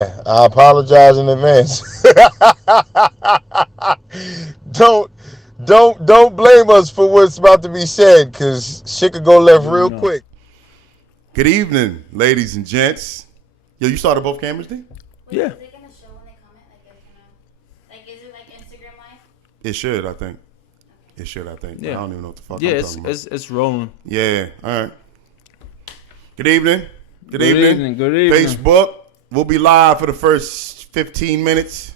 I apologize in advance. don't don't blame us for what's about to be said, cause shit could go left You real know. quick. Good evening, ladies and gents. Yo, you started both cameras, D? Wait, Yeah. is it gonna show when they comment? Like, is it like Instagram Live? It should, I think. Okay. It should, I think. I Yeah. don't even know what the fuck Yeah, I'm it's talking about. it's rolling. Yeah, all right. Good evening. Good Good evening. evening, good evening. Facebook. We'll be live for the first 15 minutes.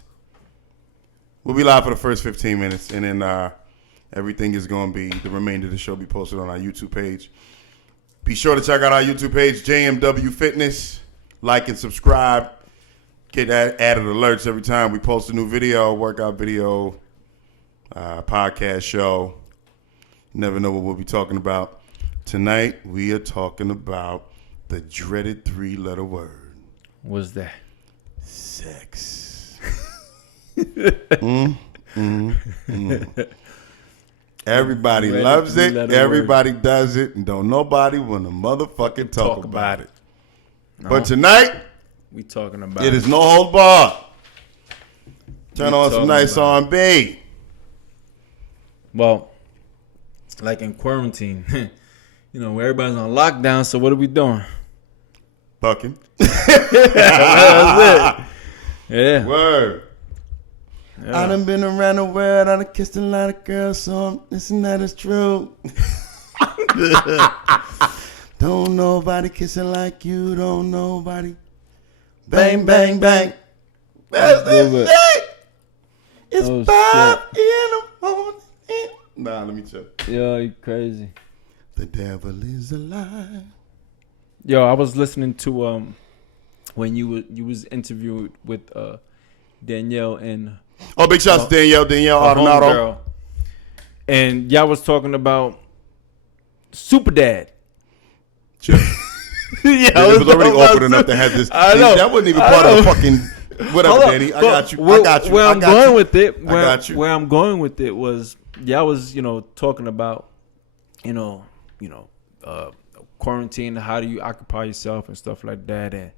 We'll be live for the first 15 minutes, and then everything is going to be, the remainder of the show be posted on our YouTube page. Be sure to check out our YouTube page, JMW Fitness. Like and subscribe. Get added alerts every time we post a new video, workout video, podcast show. You never know what we'll be talking about. Tonight, we are talking about the dreaded three-letter word. What's that? Sex. Everybody Dreaded loves it. three-letter Everybody does it. And don't nobody want to motherfucking talk about it. No. But tonight, We talking about it is no hold bar. Turn We on some talking nice about R&B. Well, like in quarantine, where everybody's on lockdown. So what are we doing? Fucking. That's it. Yeah. Word. Yeah. I done been around the world. I done kissed a lot of girls, so this and that is true. Don't nobody kissing like you. Don't nobody. Bang, bang, bang. That's Move the it. shit. It's Oh, 5 in the morning. Nah, let me check. Yo, you crazy. The devil is alive. Yo, I was listening to when you was interviewed with Danielle and Oh, big shout out to Danielle. Danielle her Ardonato. homegirl, and y'all was talking about Super Dad. Sure. Yeah, It was already open enough to have this. I know. That wasn't even I part of the know. fucking whatever, Hold up, Danny. I but got you. Where, I got you. Where I I'm got going you. with it, I got you. where I'm going with it was y'all was talking about quarantine. How do you occupy yourself and stuff like that, and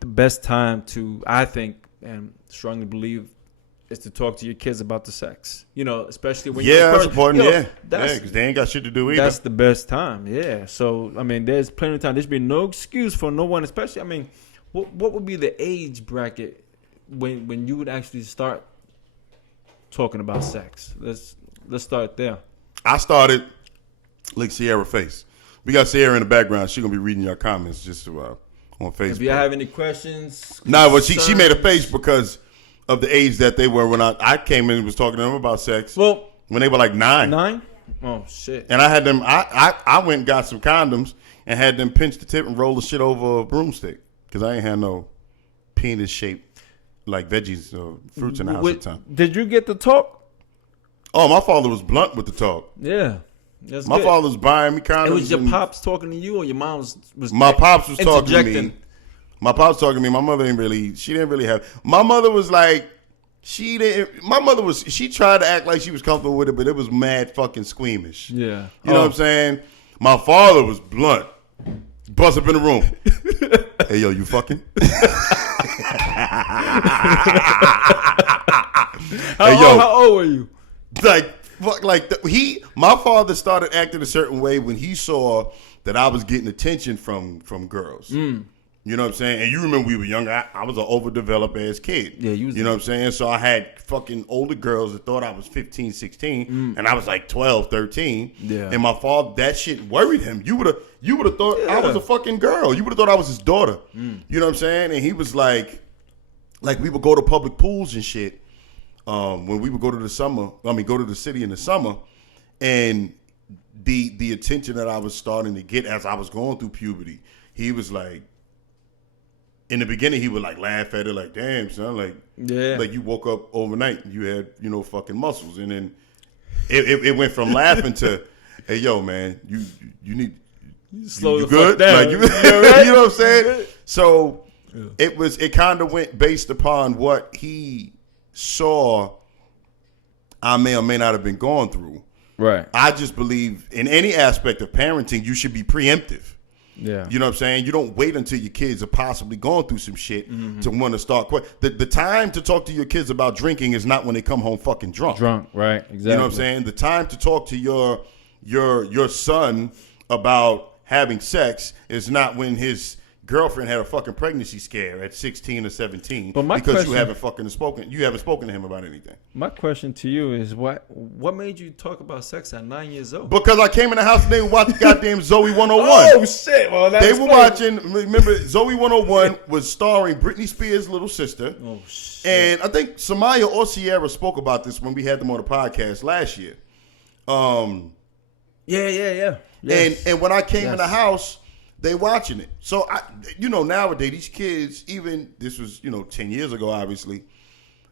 the best time to, I think and strongly believe, is to talk to your kids about the sex. Especially when Yeah, that's important. Yeah, that's because they ain't got shit to do either. that's the best time. Yeah. So I mean, there's plenty of time. There should be no excuse for no one, especially. I mean, what would be the age bracket when you would actually start talking about sex? Let's start there. I started like Sierra Face. We got Sierra in the background. She gonna be reading your comments just on Facebook. If you have any questions, No, but she made a concerns- face because of the age that they were when I came in and was talking to them about sex. Well, When they were like 9. 9. Oh shit. And I had them. I went and got some condoms and had them pinch the tip and roll the shit over a broomstick because I ain't had no penis shaped like veggies or fruits in the house at the time. Did you get the talk? Oh, my father was blunt with the talk. Yeah. That's My good. father was buying me condoms. It was your and pops talking to you, or your mom was My pops was talking to me. interjecting? My pops talking to me. My mother didn't really. She didn't really have. My mother was like. She didn't. My mother was. She tried to act like she was comfortable with it, but it was mad fucking squeamish. Yeah. You know what I'm saying? My father was blunt. Bust up in the room. Hey, yo, you fucking? How old were you? Like, fuck, like my father started acting a certain way when he saw that I was getting attention from girls. You know what I'm saying? And you remember we were younger. I was an overdeveloped ass kid. Yeah, you was. You know what I'm saying? So I had fucking older girls that thought I was 15, 16, and I was like 12, 13. Yeah. And my father, that shit worried him. You would have thought I was a fucking girl. You would have thought I was his daughter. You know what I'm saying? And he was like we would go to public pools and shit. When we would go to the city in the summer, and the attention that I was starting to get as I was going through puberty, he was like. In the beginning, he would like laugh at it, like, "Damn, son, like you woke up overnight, and you had fucking muscles," and then it went from laughing to, "Hey, yo, man, you need Slow you the good? fuck down. Like you, Right? you know what I'm saying?" So it kind of went based upon what he saw. I may or may not have been going through. Right. I just believe in any aspect of parenting, you should be preemptive. Yeah. You know what I'm saying? You don't wait until your kids are possibly going through some shit to want to start. The time to talk to your kids about drinking is not when they come home fucking drunk. Right? Exactly. You know what I'm saying? The time to talk to your son about having sex is not when his girlfriend had a fucking pregnancy scare at 16 or 17 But because you haven't spoken to him about anything. My question to you is what made you talk about sex at 9 years old? Because I came in the house and they were watching goddamn Zoe 101. Oh shit! Well, They were watching. Remember, Zoe 101 was starring Britney Spears' little sister. Oh shit! And I think Samaya or Sierra spoke about this when we had them on the podcast last year. Yeah. Yes. And when I came in the house, they watching it. So nowadays these kids, even this was 10 years ago, obviously,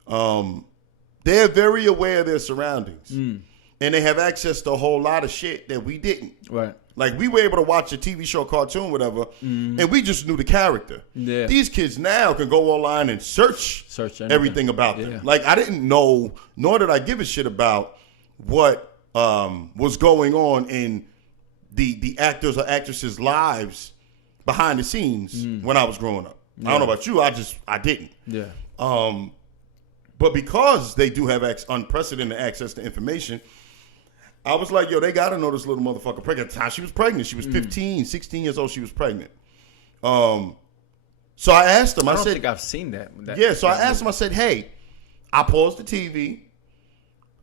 they're very aware of their surroundings, and they have access to a whole lot of shit that we didn't. Right. Like we were able to watch a TV show, cartoon, whatever, and we just knew the character. Yeah. These kids now can go online and search anything. everything about them. Yeah. Like I didn't know, nor did I give a shit about what was going on in the actors or actresses' lives behind the scenes when I was growing up. I don't know about you. I didn't. Yeah. But because they do have unprecedented access to information, I was like, yo, they got to know this little motherfucker pregnant. At the time she was pregnant. She was 15, 16 years old. She was pregnant. So I asked them. I don't think I've seen that. So I asked them. I said, hey, I paused the TV.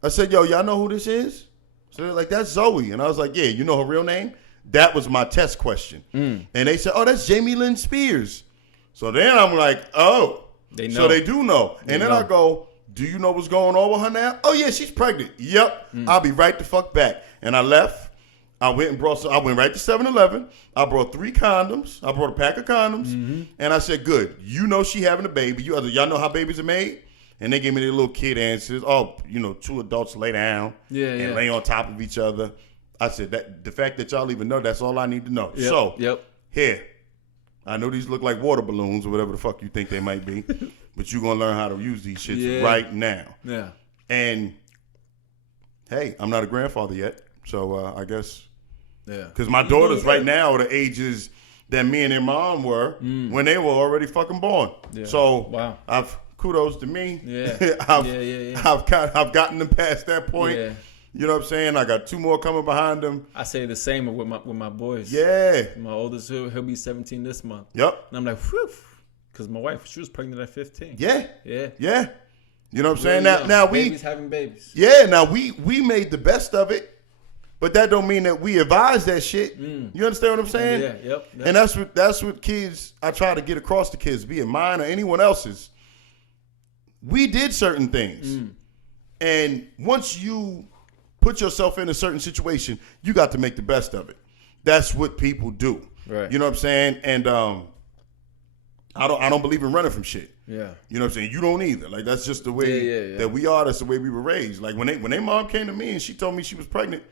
I said, yo, y'all know who this is? So they're like, that's Zoe. And I was like, yeah, you know her real name? That was my test question. And they said, oh, that's Jamie Lynn Spears. So then I'm like, oh. They know. So they do know. And then I go, do you know what's going on with her now? Oh, yeah, she's pregnant. Yep. I'll be right the fuck back. And I left. I went right to 7-Eleven. I brought 3 condoms. I brought a pack of condoms. And I said, good. You know she having a baby. Y'all know how babies are made? And they gave me their little kid answers. Oh, 2 adults lay down and lay on top of each other. I said, that the fact that y'all even know, that's all I need to know. Here, I know these look like water balloons or whatever the fuck you think they might be, but you're going to learn how to use these shits right now. Yeah. And, hey, I'm not a grandfather yet, so I guess. Yeah. Because my daughters right now are the ages that me and their mom were when they were already fucking born. Yeah. So, kudos to me. Yeah. I've gotten them past that point. Yeah. You know what I'm saying? I got 2 more coming behind them. I say the same with my boys. Yeah. My oldest, he'll be 17 this month. Yep. And I'm like, whew. Because my wife, she was pregnant at 15. Yeah. Yeah. Yeah. You know what I'm saying? Really now babies having babies. Yeah. Now we made the best of it, but that don't mean that we advise that shit. You understand what I'm saying? Yeah. Yep. And that's what kids, I try to get across to kids, be it mine or anyone else's. We did certain things, and once you put yourself in a certain situation, you got to make the best of it. That's what people do. Right. You know what I'm saying? And I don't believe in running from shit. Yeah. You know what I'm saying? You don't either. Like that's just the way that we are. That's the way we were raised. Like when they mom came to me and she told me she was pregnant,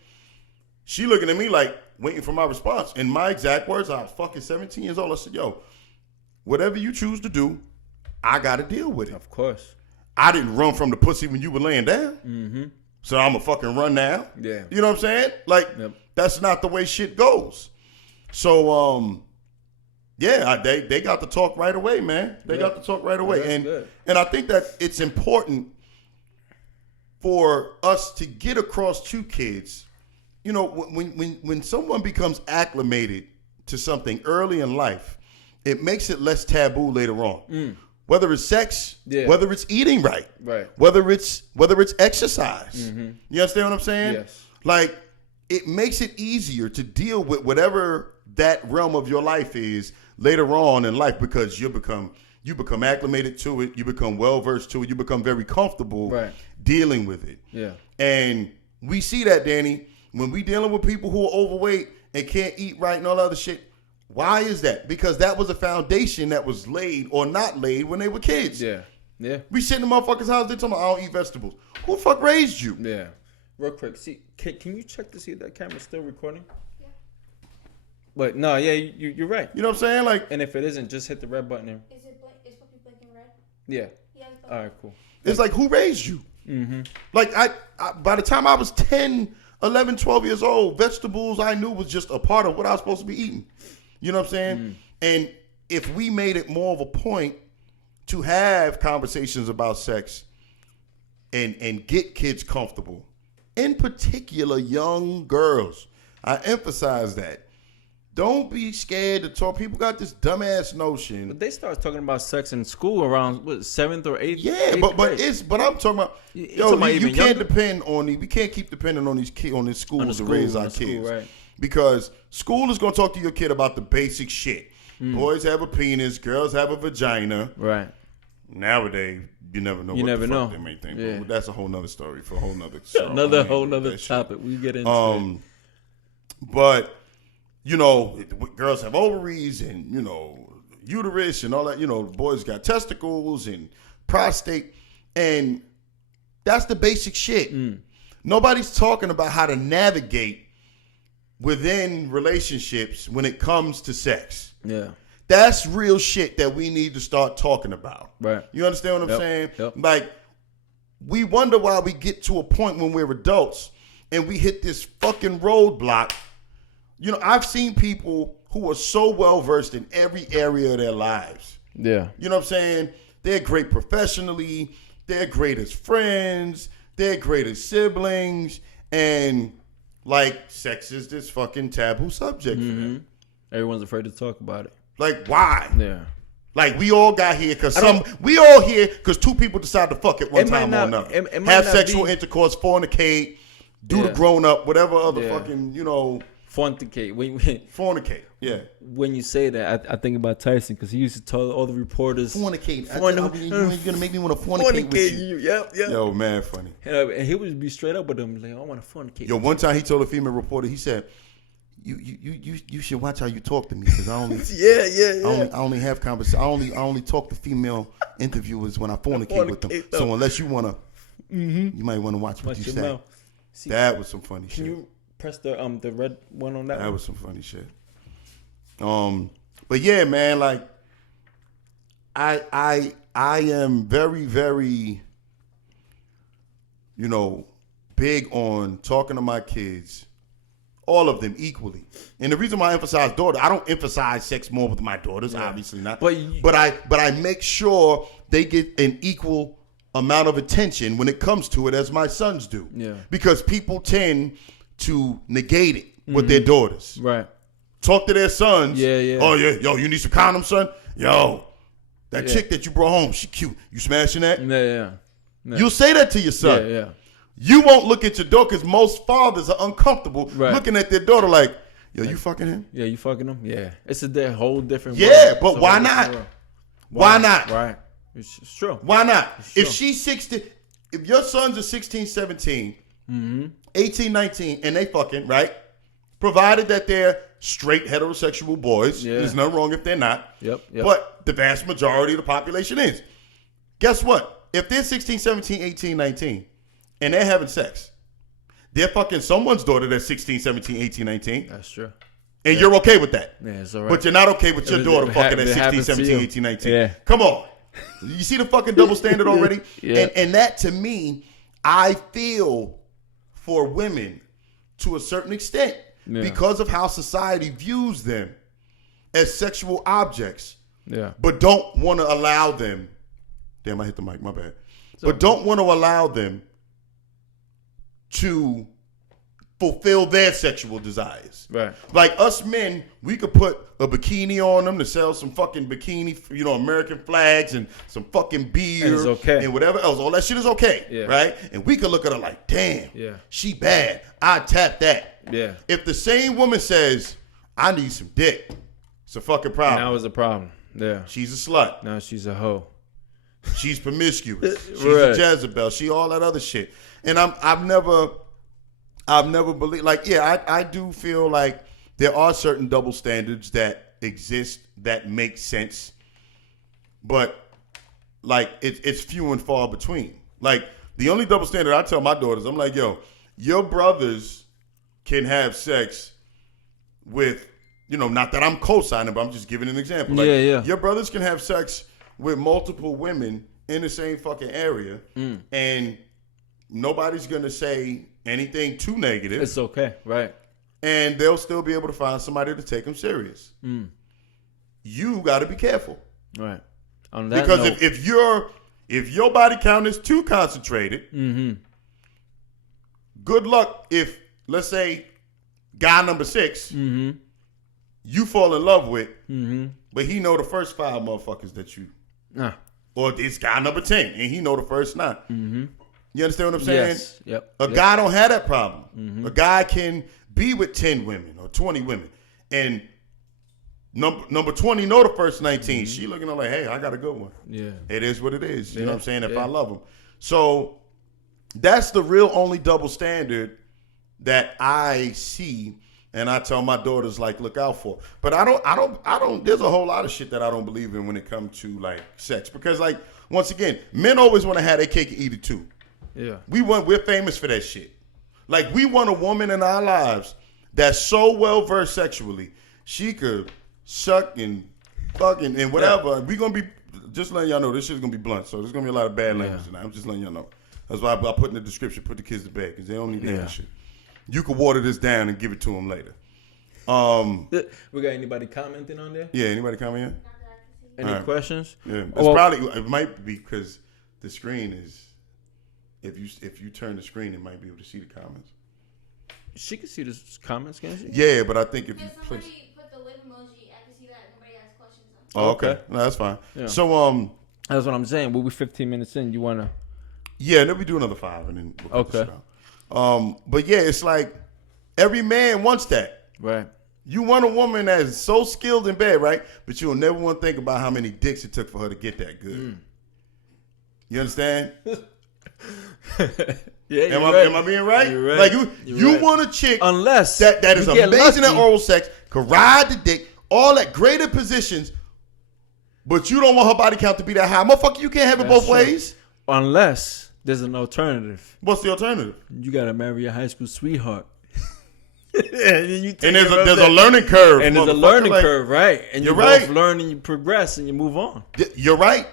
she looking at me like waiting for my response. And my exact words, I was fucking 17 years old. I said, yo, whatever you choose to do, I got to deal with it. Of course. I didn't run from the pussy when you were laying down. So I'm going to fucking run now. Yeah. You know what I'm saying? Like, that's not the way shit goes. So, they got to talk right away, man. They got to talk right away. And I think that it's important for us to get across to kids, when someone becomes acclimated to something early in life, it makes it less taboo later on. Whether it's sex, whether it's eating right, whether it's exercise. You understand what I'm saying? Yes. Like it makes it easier to deal with whatever that realm of your life is later on in life because you become acclimated to it, you become well versed to it, you become very comfortable dealing with it. Yeah. And we see that, Danny, when we dealing with people who are overweight and can't eat right and all other shit. Why is that? Because that was a foundation that was laid or not laid when they were kids. Yeah. Yeah. We sit in the motherfucker's house, they talking about, I don't eat vegetables. Who the fuck raised you? Yeah. Real quick, see, can you check to see if that camera's still recording? Yeah. But no, yeah, you're right. You know what I'm saying? Like, and if it isn't, just hit the red button there. Is puppy blinking red? Yeah. Yeah. All right, cool. It's like, who raised you? Like, I by the time I was 10, 11, 12 years old, vegetables I knew was just a part of what I was supposed to be eating. You know what I'm saying? And if we made it more of a point to have conversations about sex and get kids comfortable, in particular young girls, I emphasize that. Don't be scared to talk. People got this dumbass notion. But they start talking about sex in school around what, 7th or 8th. Yeah, 8th but grade. I'm talking about. You can't depend on we can't keep depending on these kids on these schools to raise our kids, right? Because school is going to talk to your kid about the basic shit. Boys have a penis, girls have a vagina. Right. Nowadays, you never know. You what never the fuck know. They may think. Yeah. But that's a whole nother story for a whole nother show. Another whole nother topic we get into. But you know, girls have ovaries and uterus and all that. Boys got testicles and prostate, and that's the basic shit. Nobody's talking about how to navigate within relationships when it comes to sex. Yeah. That's real shit that we need to start talking about. Right. You understand what I'm saying? Yep. Like, we wonder why we get to a point when we're adults and we hit this fucking roadblock. I've seen people who are so well versed in every area of their lives. Yeah. You know what I'm saying? They're great professionally. They're great as friends. They're great as siblings. And, like, sex is this fucking taboo subject for them. Everyone's afraid to talk about it. Like, why? Yeah. Like, we all got here because two people decide to fuck at one time or another. It might have not sexual be, intercourse, fornicate, do the Yeah. grown up, whatever other Yeah. fucking, fornicate. fornicate. Yeah. When you say that, I think about Tyson because he used to tell all the reporters. Fornicate. Forn- You're going to make me want to fornicate with you. Yep. Yo, man, funny. And he would be straight up with them, like, I want to fornicate. Yo, one time he told a female reporter, he said, You should watch how you talk to me because I only I only have conversation. I only talk to female interviewers when I fornicate with them. So unless you wanna, you might want to watch what you say. See, that was some funny shit. Can you press the red one on that? That one? was some funny shit. But yeah, man, like I am very, very, big on talking to my kids. All of them equally. And the reason why I emphasize daughter, I don't emphasize sex more with my daughters, obviously not. But I make sure they get an equal amount of attention when it comes to it as my sons do. Yeah. Because people tend to negate it with their daughters. Right. Talk to their sons. Yeah. Oh, yeah. Yo, you need some condoms, son? Yo, that chick that you brought home, she cute. You smashing that? Yeah. You'll say that to your son. Yeah. You won't look at your daughter because most fathers are uncomfortable looking at their daughter like, yo, you fucking him? Yeah, you fucking him? Yeah. It's a whole different Yeah, world. but why not? Why not? Right. It's true. Why not? Sure. If she's 16, if your sons are 16, 17, 18, 19, and they fucking, right? Provided that they're straight heterosexual boys. Yeah. There's nothing wrong if they're not. Yep. But the vast majority of the population is. Guess what? If they're 16, 17, 18, 19, and they're having sex, they're fucking someone's daughter that's 16, 17, 18, 19. That's true. And you're okay with that. Yeah, it's all right. But you're not okay with your daughter fucking at 16, 17, 18, 19. Yeah. Come on. You see the fucking double standard already? Yeah. And that, to me, I feel for women to a certain extent because of how society views them as sexual objects. Yeah. But don't want to allow them. Damn, I hit the mic. My bad. But don't want to allow them to fulfill their sexual desires. Right. Like us men, we could put a bikini on them to sell some fucking bikini, American flags and some fucking beer and, it's okay. and whatever else. All that shit is okay, right? And we could look at her like, damn, she bad. I'd tap that. Yeah. If the same woman says, I need some dick, it's a fucking problem. Now is a problem. Yeah. She's a slut. Now she's a hoe. She's promiscuous. She's a Jezebel. She all that other shit. And I've never believed, like, I do feel like there are certain double standards that exist that make sense, but like it's few and far between. Like the only double standard I tell my daughters, I'm like, yo, your brothers can have sex with, not that I'm co-signing, but I'm just giving an example. Like, your brothers can have sex with multiple women in the same fucking area, and nobody's gonna say anything too negative. It's okay, right? and they'll still be able to find somebody to take them serious. You got to be careful. Right. On that Because note, if your body count is too concentrated, good luck if, let's say, guy number 6, you fall in love with, but he know the first 5 motherfuckers that you, or it's guy number 10 and he know the first 9. You understand what I'm saying? yes. Yep. A guy don't have that problem. A guy can be with 10 women or 20 women, and number 20 know the first 19. She looking at like, hey, I got a good one. Yeah. It is what it is. You know what I'm saying? If Yeah. I love them. So that's the real only double standard that I see, and I tell my daughters, like, look out for. But I don't there's a whole lot of shit that I don't believe in when it comes to like sex. Because like, once again, men always want to have their cake and eat it too. Yeah. We're famous for that shit. Like, we want a woman in our lives that's so well versed sexually, she could suck and fucking and whatever. We gonna be just letting y'all know this shit's gonna be blunt. So there's gonna be a lot of bad language tonight. I'm just letting y'all know. That's why I put in the description, put the kids to bed, because they don't need that shit. You can water this down and give it to them later. We got anybody commenting on there? Yeah, anybody comment in? Any questions? Yeah, it's it might be because the screen is. If you turn the screen, it might be able to see the comments. She can see the comments, can't she? Yeah, but I think if you If place. somebody put the lip emoji, I can see that nobody has questions on. Oh, okay. Okay. No, that's fine. Yeah. So That's what I'm saying. We'll be 15 minutes in. You wanna? yeah, and then we do another 5 and then we'll cut Okay. this out. But yeah, it's like every man wants that. Right. You want a woman that is so skilled in bed, right? But you'll never want to think about how many dicks it took for her to get that good. You understand? Yeah. Am I being right? You're right. Like You're you right. want a chick Unless that is you get amazing at lucky. oral sex, can ride the dick, all at greater positions, but you don't want her body count to be that high. Motherfucker, you can't have it both true. ways. Unless there's an alternative. What's the alternative? You gotta marry your high school sweetheart. And then you take And there's her up a there. learning curve. And there's a motherfucker. learning Like, curve, right? And you you're right. both learn and you progress and you move on. You're right.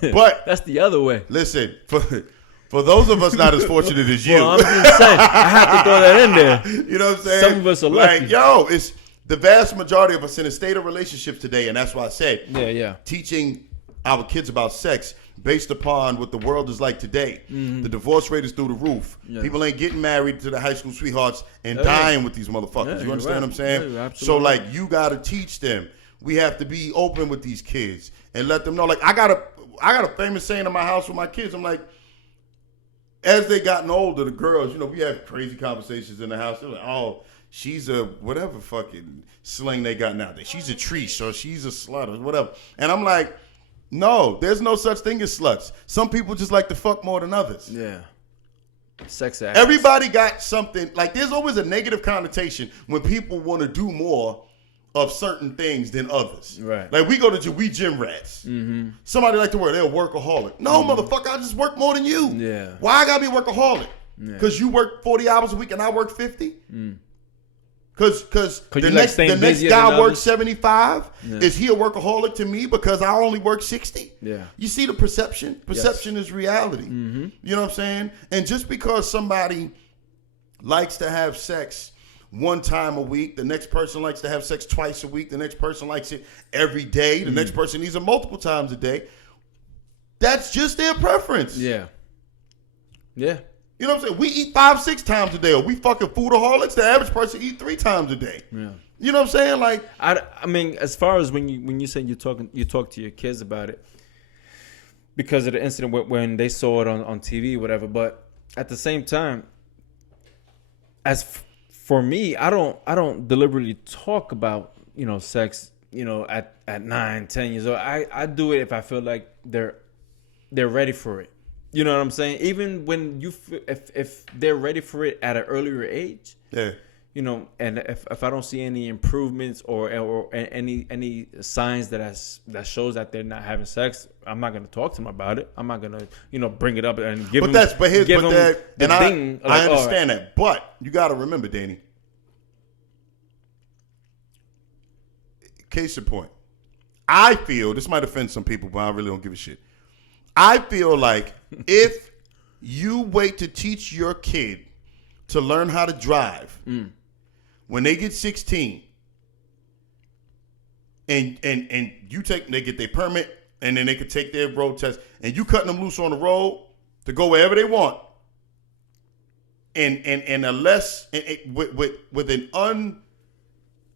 But That's the other way. listen, for those of us not as fortunate as you, Well, I'm just saying, I have to throw that in there. you know what I'm saying? Some of us are lucky. Like, yo, it's the vast majority of us in a state of relationships today, and that's why I said, Yeah. teaching our kids about sex based upon what the world is like today. The divorce rate is through the roof. Yeah. People ain't getting married to the high school sweethearts and Yeah. dying with these motherfuckers. Yeah, You you're understand right. what I'm saying? Yeah, you're So, absolutely like, you got to teach them. We have to be open with these kids and let them know. Like, I got a famous saying in my house with my kids. I'm like, as they gotten older, the girls, you know, we have crazy conversations in the house. They're like, oh, she's a whatever fucking slang they got nowadays. She's a treesh or she's a slut or whatever. And I'm like, no, there's no such thing as sluts. Some people just like to fuck more than others. Yeah. Sex act. Everybody got something. Like, there's always a negative connotation when people want to do more of certain things than others. Right. Like, we go to gym, we gym rats. Mm-hmm. Somebody like to work, they're a workaholic. No, motherfucker, I just work more than you. Yeah. Why I gotta be a workaholic? Because you work 40 hours a week and I work 50? Because you the like next staying guy busier than works others? 75. Yeah. Is he a workaholic to me because I only work 60? Yeah. You see the perception? Perception is reality. You know what I'm saying? And just because somebody likes to have sex one time a week, the next person likes to have sex twice a week, the next person likes it every day, the next person needs it multiple times a day, that's just their preference. Yeah. Yeah. You know what I'm saying? We eat 5-6 times a day, or we fucking foodaholics. The average person eat 3 times a day. Yeah. You know what I'm saying? Like, I mean, as far as when you say you talk to your kids about it because of the incident when they saw it on TV, whatever. But at the same time, for me, I don't deliberately talk about sex at 9, 10 years old. I do it if I feel like they're ready for it. You know what I'm saying? Even when if they're ready for it at an earlier age. yeah. And if I don't see any improvements or any signs that shows that they're not having sex, I'm not gonna talk to them about it. I'm not gonna bring it up and give them. I understand that, but you got to remember, Danny. Case in point, I feel this might offend some people, but I really don't give a shit. I feel like if you wait to teach your kid to learn how to drive when they get 16, and they get their permit, and then they can take their road test, and you cutting them loose on the road to go wherever they want, and a less with an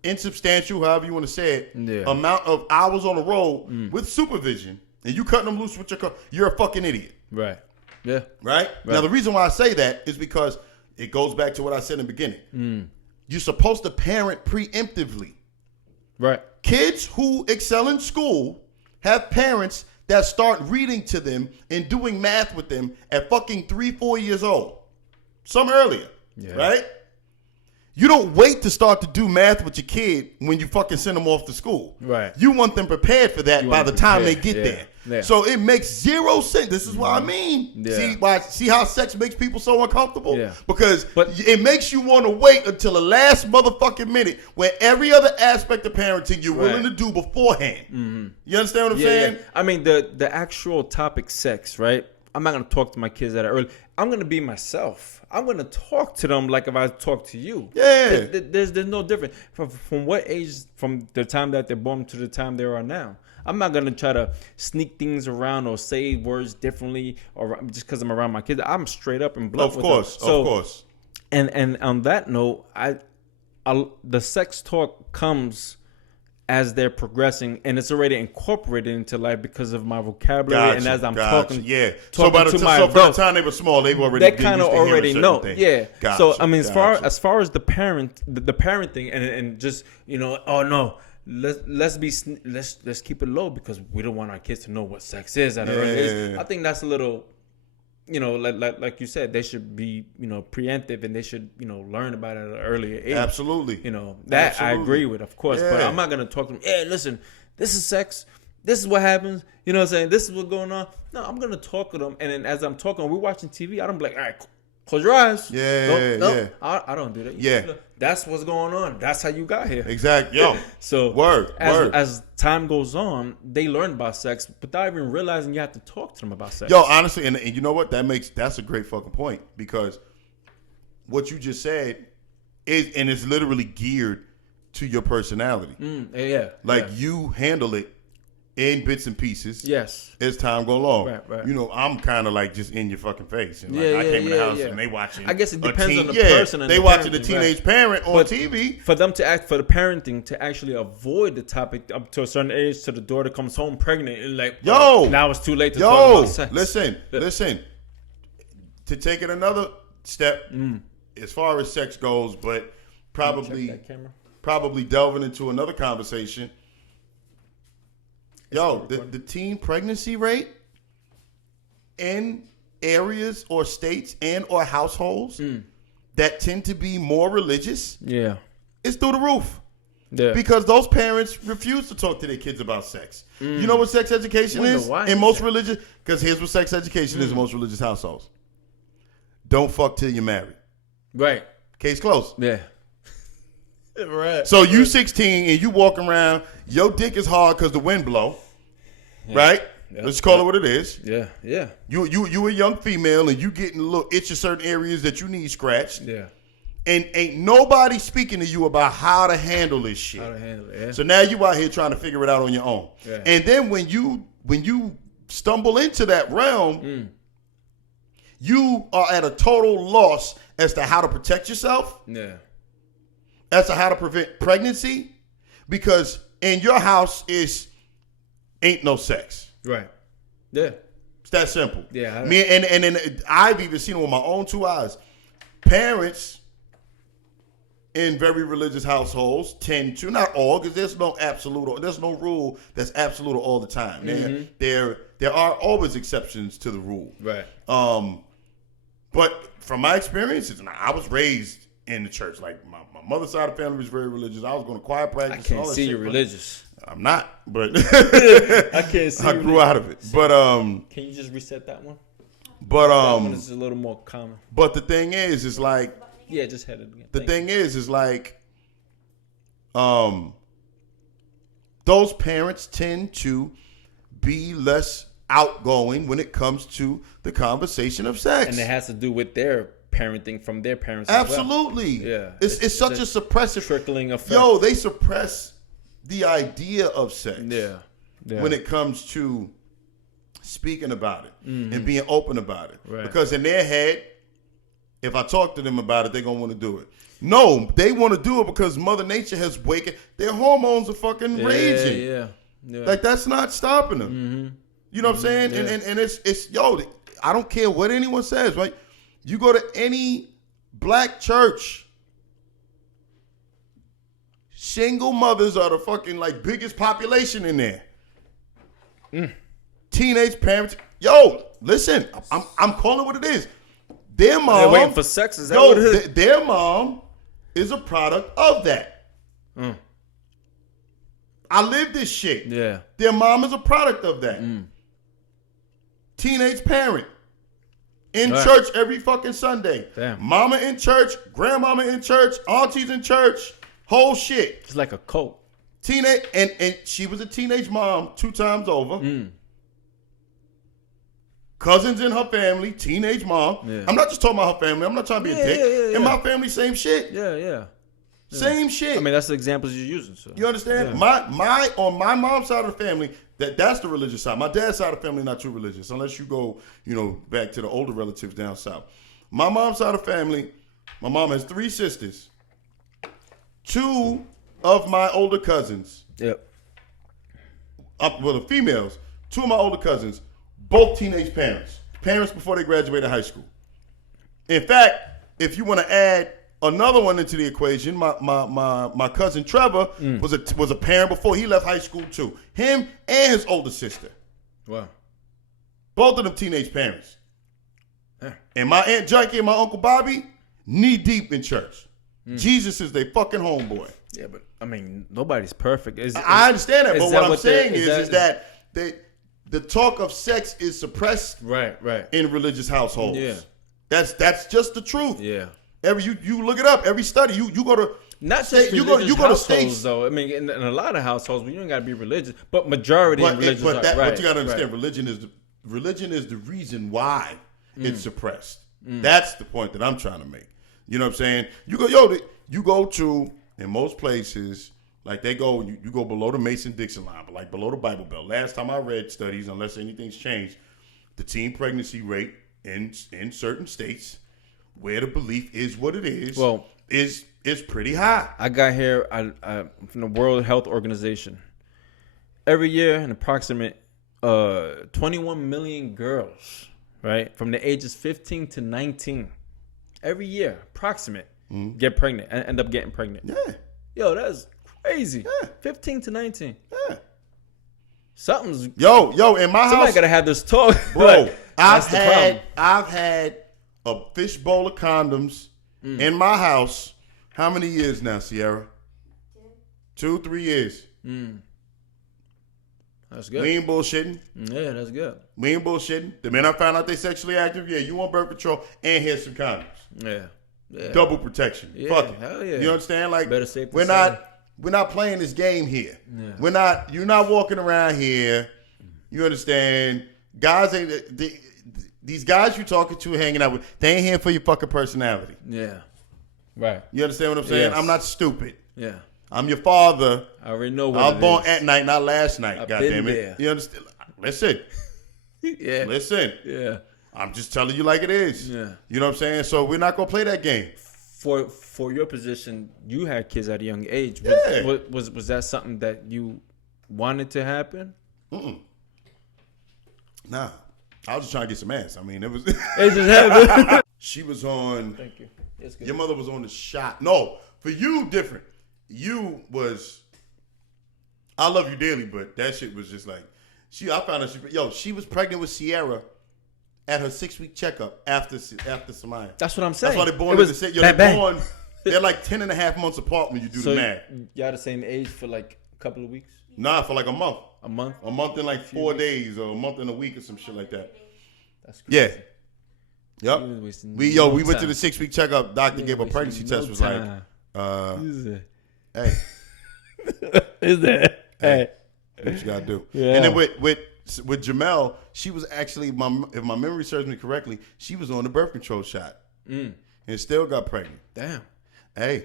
insubstantial, however you want to say it, amount of hours on the road with supervision, and you cutting them loose with your car, you're a fucking idiot. Right. Yeah. Right? Now, the reason why I say that is because it goes back to what I said in the beginning. You're supposed to parent preemptively. Right. Kids who excel in school have parents that start reading to them and doing math with them at fucking 3-4 years old. Some earlier. Yeah. Right? You don't wait to start to do math with your kid when you fucking send them off to school. Right. You want them prepared for that by the time they get there. Yeah. So it makes zero sense. This is what I mean. Yeah. See how sex makes people so uncomfortable? Yeah. Because it makes you want to wait until the last motherfucking minute where every other aspect of parenting you're willing to do beforehand. Mm-hmm. You understand what I'm saying? Yeah. I mean, the actual topic sex, right? I'm not going to talk to my kids that early. I'm going to be myself. I'm going to talk to them like if I talk to you. Yeah. There's no difference. From what age, from the time that they're born to the time they are now. I'm not going to try to sneak things around or say words differently or just because I'm around my kids. I'm straight up and blunt with them. Of course. And on that note, the sex talk comes as they're progressing, and it's already incorporated into life because of my vocabulary and as I'm talking. Yeah. So by the time they were small, they kind of already know. Things. Yeah. Gotcha, so I mean, as far as the parenting and just oh no, let's keep it low because we don't want our kids to know what sex is at an early age. I think that's a little. Like you said, they should be, preemptive and they should, learn about it at an earlier age. Absolutely. That Absolutely. I agree with, of course. Yeah. But I'm not going to talk to them, hey, listen, this is sex. This is what happens. You know what I'm saying? This is what's going on. No, I'm going to talk to them. And then as I'm talking, we're watching TV, I don't be like, all right, close your eyes. Yeah. I don't do that. Yeah. That's what's going on. That's how you got here. Exactly. Yo. So word. As time goes on, they learn about sex without even realizing you have to talk to them about sex. Yo, honestly, and you know what? That's a great fucking point because what you just said is literally geared to your personality. You handle it in bits and pieces. Yes. As time goes along. Right. I'm kind of like just in your fucking face. And I came in the house and they watching. I guess it depends on the person. And they watching the teenage parent on TV. For them to for the parenting to actually avoid the topic up to a certain age, to the daughter comes home pregnant and now it's too late to talk about sex. Listen. To take it another step as far as sex goes, but probably delving into another conversation. Yo, the teen pregnancy rate in areas or states and or households that tend to be more religious, is through the roof. Yeah. Because those parents refuse to talk to their kids about sex. You know what sex education is in most religious? Because here's what sex education is in most religious households. Don't fuck till you're married. Right. Case closed. Yeah. Right. So you 16 and you walk around, your dick is hard because the wind blow, right? Yeah. Let's call it what it is. Yeah. You a young female and you getting a little itch in certain areas that you need scratched. Yeah. And ain't nobody speaking to you about how to handle this shit. So now you out here trying to figure it out on your own. Yeah. And then when you stumble into that realm, you are at a total loss as to how to protect yourself. Yeah. As to how to prevent pregnancy, because in your house ain't no sex. Right. Yeah. It's that simple. Yeah. And then I've even seen it with my own two eyes. Parents in very religious households tend to, not all, because there's no rule that's absolute all the time. Mm-hmm. There are always exceptions to the rule. Right. But from my experiences, and I was raised in the church. Like my mother's side of the family was very religious. I was going to choir practice. I can't see you religious. I'm not, but I can't see. I grew out of it. But can you just reset that one? But that one is a little more common. But the thing is like just hit it again. The thing is like those parents tend to be less outgoing when it comes to the conversation of sex, and it has to do with their parenting from their parents. As well. Absolutely. Yeah. It's such a suppressive trickling effect. Yo, they suppress the idea of sex. Yeah. When it comes to speaking about it and being open about it. Right. Because in their head, if I talk to them about it, they're going to want to do it. No, they want to do it because Mother Nature has wakened. Their hormones are fucking raging. Yeah. Like, that's not stopping them. Mm-hmm. You know what I'm saying? Yeah. And it's, yo, I don't care what anyone says, right? You go to any black church, single mothers are the fucking, like, biggest population in there. Teenage parents. Yo, listen, I'm calling it what it is. Their mom. They're waiting for sex. Is that what it is? Their mom is a product of that. I live this shit. Yeah. Their mom is a product of that. Teenage parent. In church every fucking Sunday. Damn. Mama in church, grandmama in church, aunties in church, whole shit. It's like a cult. Teenage, and she was a teenage mom 2 times over. Cousins in her family, teenage mom. Yeah. I'm not just talking about her family. I'm not trying to be a dick. In my family, same shit. Yeah. Same shit. I mean, that's the examples you're using. So. You understand? Yeah. On my mom's side of the family, that's the religious side. My dad's side of the family not too religious, unless you go, back to the older relatives down south. My mom's side of the family, my mom has 3 sisters. 2 of my older cousins. Yep. The females. 2 of my older cousins, both teenage parents. Parents before they graduated high school. In fact, if you want to add another one into the equation, my cousin Trevor was a parent before he left high school too. Him and his older sister. Wow. Both of them teenage parents. Yeah. And my Aunt Junkie and my Uncle Bobby, knee deep in church. Jesus is their fucking homeboy. Yeah, but I mean, nobody's perfect. I understand that, but what I'm saying is that the talk of sex is suppressed right in religious households. Yeah. That's just the truth. Yeah. You look it up, every study, you go to not just religious households though. I mean, in a lot of households, you don't got to be religious, but majority religious. But you got to understand, religion is the reason why it's suppressed. That's the point that I'm trying to make. You know what I'm saying? You go to in most places, like you go below the Mason-Dixon line, but like below the Bible Belt. Last time I read studies, unless anything's changed, the teen pregnancy rate in certain states where the belief is what it is, is pretty high. I got here from the World Health Organization. Every year, an approximate 21 million girls, right, from the ages 15 to 19, every year, approximate, get pregnant and end up getting pregnant. Yeah. Yo, that's crazy. Yeah. 15 to 19. Yeah. Something's Yo, in my house, somebody gotta have this talk, bro. I've had a fishbowl of condoms in my house. How many years now, Sierra? 2, 3 years. That's good. We ain't bullshitting. Yeah, that's good. We ain't bullshitting. The minute I found out they sexually active, yeah, you want birth control and here's some condoms. Yeah. Double protection. Yeah, Fuck it. hell yeah. You understand? Like, better safe than we're not playing this game here. Yeah. You're not walking around here. You understand? Guys ain't these guys you talking to, hanging out with, they ain't here for your fucking personality. Yeah. Right. You understand what I'm saying? Yes. I'm not stupid. Yeah. I'm your father. I already know what I was born is. at night, not last night. I've Goddamn been it. there. You understand? Listen. Yeah. Listen. Yeah. I'm just telling you like it is. Yeah. You know what I'm saying? So we're not gonna play that game. For your position, you had kids at a young age. Was that something that you wanted to happen? Nah. I was just trying to get some ass. I mean, it was. It just happened. She was on. Thank you. It's good. Your mother was on the shot. No, for you, different. You was. I love you dearly, but that shit was just like. I found out she was pregnant with Sierra at her 6-week checkup after Samaya. That's what I'm saying. That's why they're born. They're like 10 and a half months apart when you do the math. Y'all the same age for like a couple of weeks? Nah, for like a month. A month? A month and like 4 days, or a month and a week, or some shit like that. That's crazy. Yeah. Yep. We went to the 6-week checkup. Doctor gave a pregnancy test. Was like, hey, is that? Hey, what you gotta do? Yeah. And then with Jamel, she was actually, if my memory serves me correctly, she was on the birth control shot. and still got pregnant. Damn. Hey,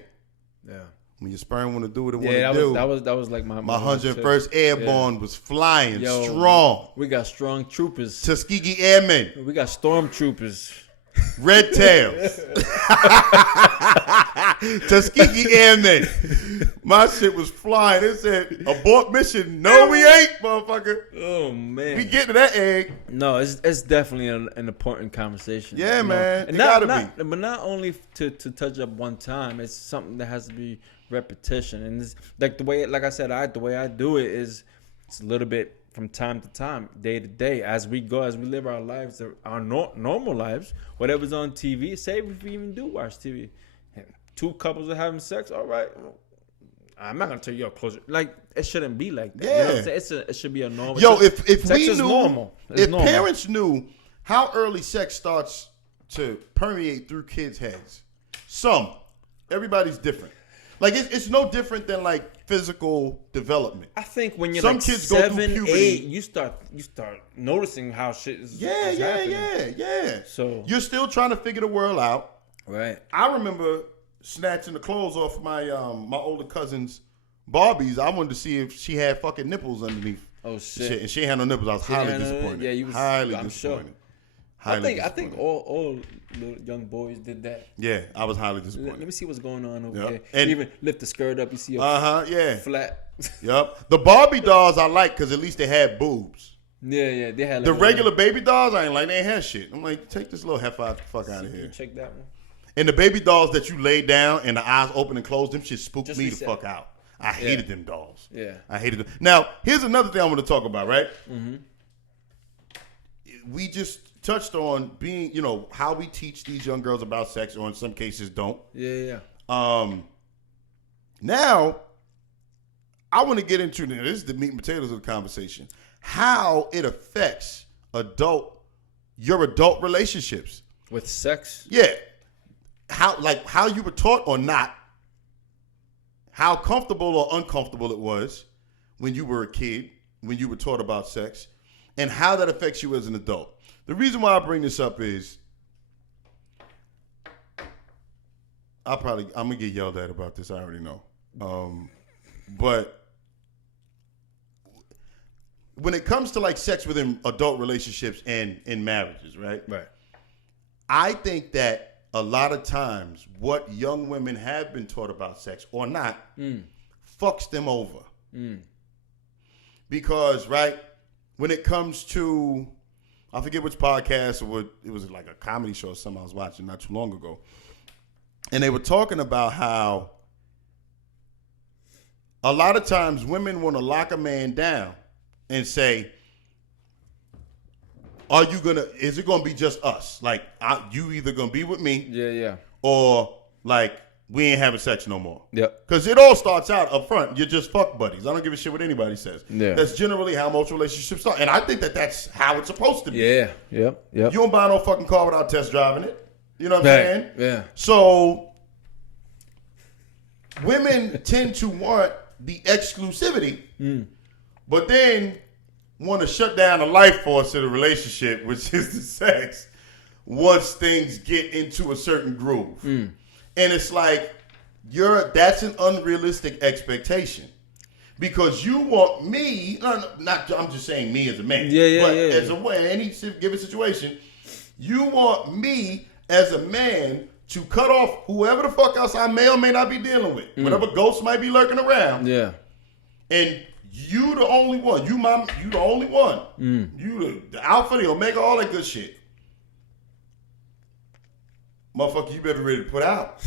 Yeah. when your sperm want to do what it want Yeah, to do. that was like my 101st Airborne was flying Yo, strong. We got strong troopers. Tuskegee Airmen, We got storm troopers. Red Tails, Tuskegee Airmen. My shit was flying. It said abort mission. No, we ain't, motherfucker. Oh man. We get to that egg. No, it's definitely an important conversation. Yeah, you know? man. And It not, gotta be. But not only to touch up one time. It's something that has to be repetition. And it's like the way, like I said, the way I do it is it's a little bit from time to time, day to day, as we live our lives, our normal lives, whatever's on TV. Say if we even do watch TV, two couples are having sex. All right, I'm not gonna tell you closer. Like it shouldn't be like that. Yeah. You know what I'm saying? It should be a normal. Yo, if sex we is knew, normal. It's if normal. parents knew how early sex starts to permeate through kids' heads, everybody's different. Like it's no different than like physical development. I think when you're Some like kids go through 7, puberty. 8, you start noticing how shit is. is happening. Yeah. So You're still trying to figure the world out. right. I remember snatching the clothes off my my older cousin's Barbies. I wanted to see if she had fucking nipples underneath. Oh shit. And she ain't had no nipples. I was highly had no- disappointed. yeah, you was- highly I'm sure. disappointed. I think disappointed. all little young boys did that. Yeah, I was highly Let disappointed. me see what's going on over Yep. there. And- Even lift the skirt up, you see a Yeah. flat. Yep. The Barbie dolls I like because at least they had boobs. yeah, they had like The a- regular baby dolls I ain't like. They ain't had shit. I'm like, take this little heifer out the fuck out of You here. check that one. And the baby dolls that you laid down and the eyes open and closed, them shit spooked Just me reset. the fuck out. I hated them dolls. Yeah. I hated them. Now, here's another thing I want to talk about, right? Mm-hmm. We just touched on being, how we teach these young girls about sex, or in some cases don't. Yeah. Now, I want to get into this. This is the meat and potatoes of the conversation. How it affects your adult relationships. With sex. Yeah. How you were taught or not. How comfortable or uncomfortable it was when you were a kid, when you were taught about sex, and how that affects you as an adult. The reason why I bring this up is I'm gonna get yelled at about this. I already know. But when it comes to like sex within adult relationships and in marriages, right? Right. I think that a lot of times what young women have been taught about sex or not fucks them over. Because, right, when it comes to, I forget which podcast or what, it was like a comedy show or something I was watching not too long ago. And they were talking about how a lot of times women want to lock a man down and say, is it gonna be just us? Like, you either gonna be with me, Yeah. or like we ain't having sex no more. Yep. Because it all starts out up front. You're just fuck buddies. I don't give a shit what anybody says. Yeah. That's generally how most relationships start, and I think that that's how it's supposed to be. Yeah. Yep. You don't buy no fucking car without test driving it. You know what I'm saying? Yeah. So women tend to want the exclusivity, but then want to shut down the life force of the relationship, which is the sex, once things get into a certain groove. And it's like that's an unrealistic expectation. Because you want me, I'm just saying me as a man, but as a way, in any given situation, you want me as a man to cut off whoever the fuck else I may or may not be dealing with, whatever ghosts might be lurking around. Yeah. And you the only one. You the only one. You the alpha, the omega, all that good shit. Motherfucker, you better be ready to put out.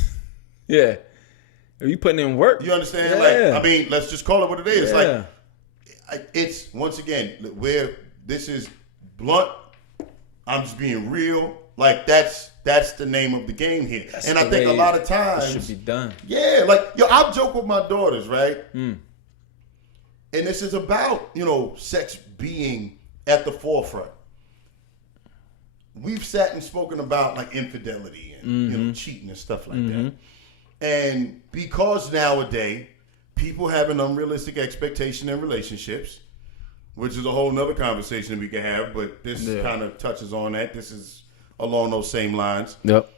Yeah. Are you putting in work? You understand? Yeah. Like, I mean, let's just call it what it is. Yeah. Like, it's, once again, where this is blunt, I'm just being real. Like, that's the name of the game here. That's and I the think a way lot of it times, should be done. yeah, like, I'll joke with my daughters, right? And this is about, sex being at the forefront. We've sat and spoken about like infidelity and cheating and stuff like that. And because nowadays people have an unrealistic expectation in relationships, which is a whole nother conversation that we can have, but this kind of touches on that. This is along those same lines. Yep.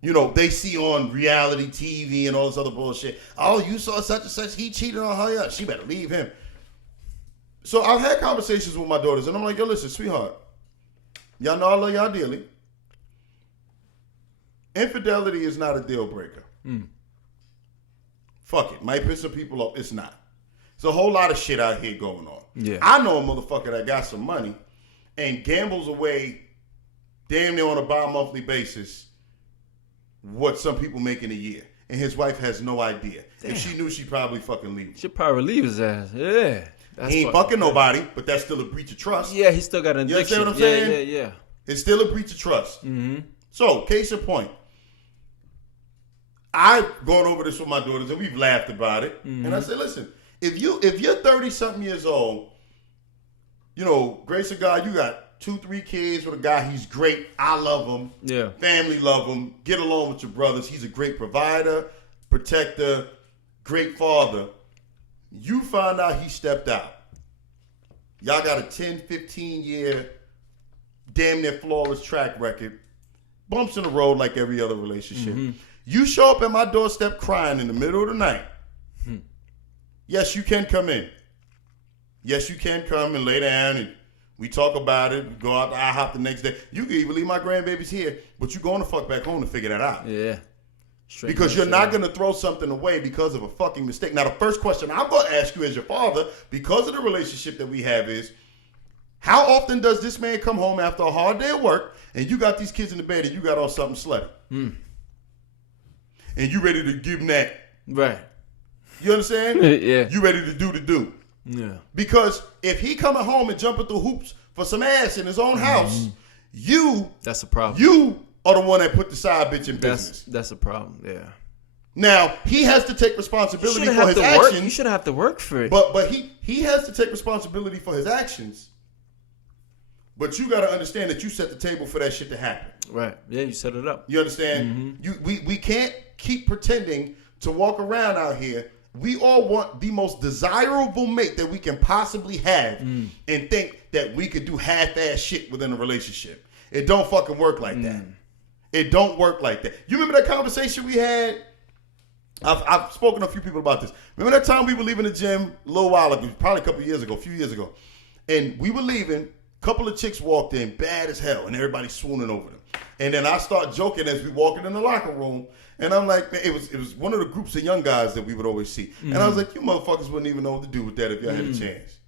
you know, they see on reality TV and all this other bullshit. Oh, you saw such and such. He cheated on her. Yeah, she better leave him. So I've had conversations with my daughters, and I'm like, yo, listen, sweetheart. Y'all know I love y'all dearly. Infidelity is not a deal breaker. Fuck it. Might piss some people off. It's not. There's a whole lot of shit out here going on. Yeah. I know a motherfucker that got some money and gambles away damn near on a bi-monthly basis what some people make in a year. And his wife has no idea. Damn. If she knew, she'd probably fucking leave him. Should probably leave his ass. Yeah. That's He ain't fucking nobody, but that's still a breach of trust. Yeah, he still got an You addiction. understand what I'm saying? Yeah. It's still a breach of trust. Mm-hmm. So, case in point, I've gone over this with my daughters and we've laughed about it. Mm-hmm. And I said, listen, if you're 30-something years old, you know, grace of God, you got 2-3 kids with a guy, he's great. I love him. Yeah. Family love him. Get along with your brothers. He's a great provider, protector, great father. You find out he stepped out. Y'all got a 10, 15-year, damn near flawless track record. Bumps in the road like every other relationship. Mm-hmm. You show up at my doorstep crying in the middle of the night. Yes, you can come in. Yes, you can come and lay down and we talk about it. We go out to IHOP the next day. You can even leave my grandbabies here, but you're going to fuck back home to figure that out. Yeah. Because you're not going to throw something away because of a fucking mistake. Now, the first question I'm going to ask you as your father, because of the relationship that we have, is how often does this man come home after a hard day of work and you got these kids in the bed and you got on something slutty? And you ready to give him that? Right. You understand? Yeah. You ready to do the do? Yeah. Because if he coming home and jumping through hoops for some ass in his own house, That's a problem. you are the one that put the side bitch in business. That's a problem. Yeah. Now he has to take responsibility for his You actions. shouldn't have to work for it. But he has to take responsibility for his actions. But you got to understand that you set the table for that shit to happen. Right. Yeah, you set it up. You understand? We can't keep pretending to walk around out here. We all want the most desirable mate that we can possibly have and think that we could do half-ass shit within a relationship. It don't fucking work like that. It don't work like that. You remember that conversation we had? I've spoken to a few people about this. Remember that time we were leaving the gym a little while ago, probably a few years ago. And we were leaving, a couple of chicks walked in, bad as hell, and everybody's swooning over them. And then I start joking as we walking in the locker room, and I'm like, man, it was one of the groups of young guys that we would always see. And I was like, you motherfuckers wouldn't even know what to do with that if y'all had a chance.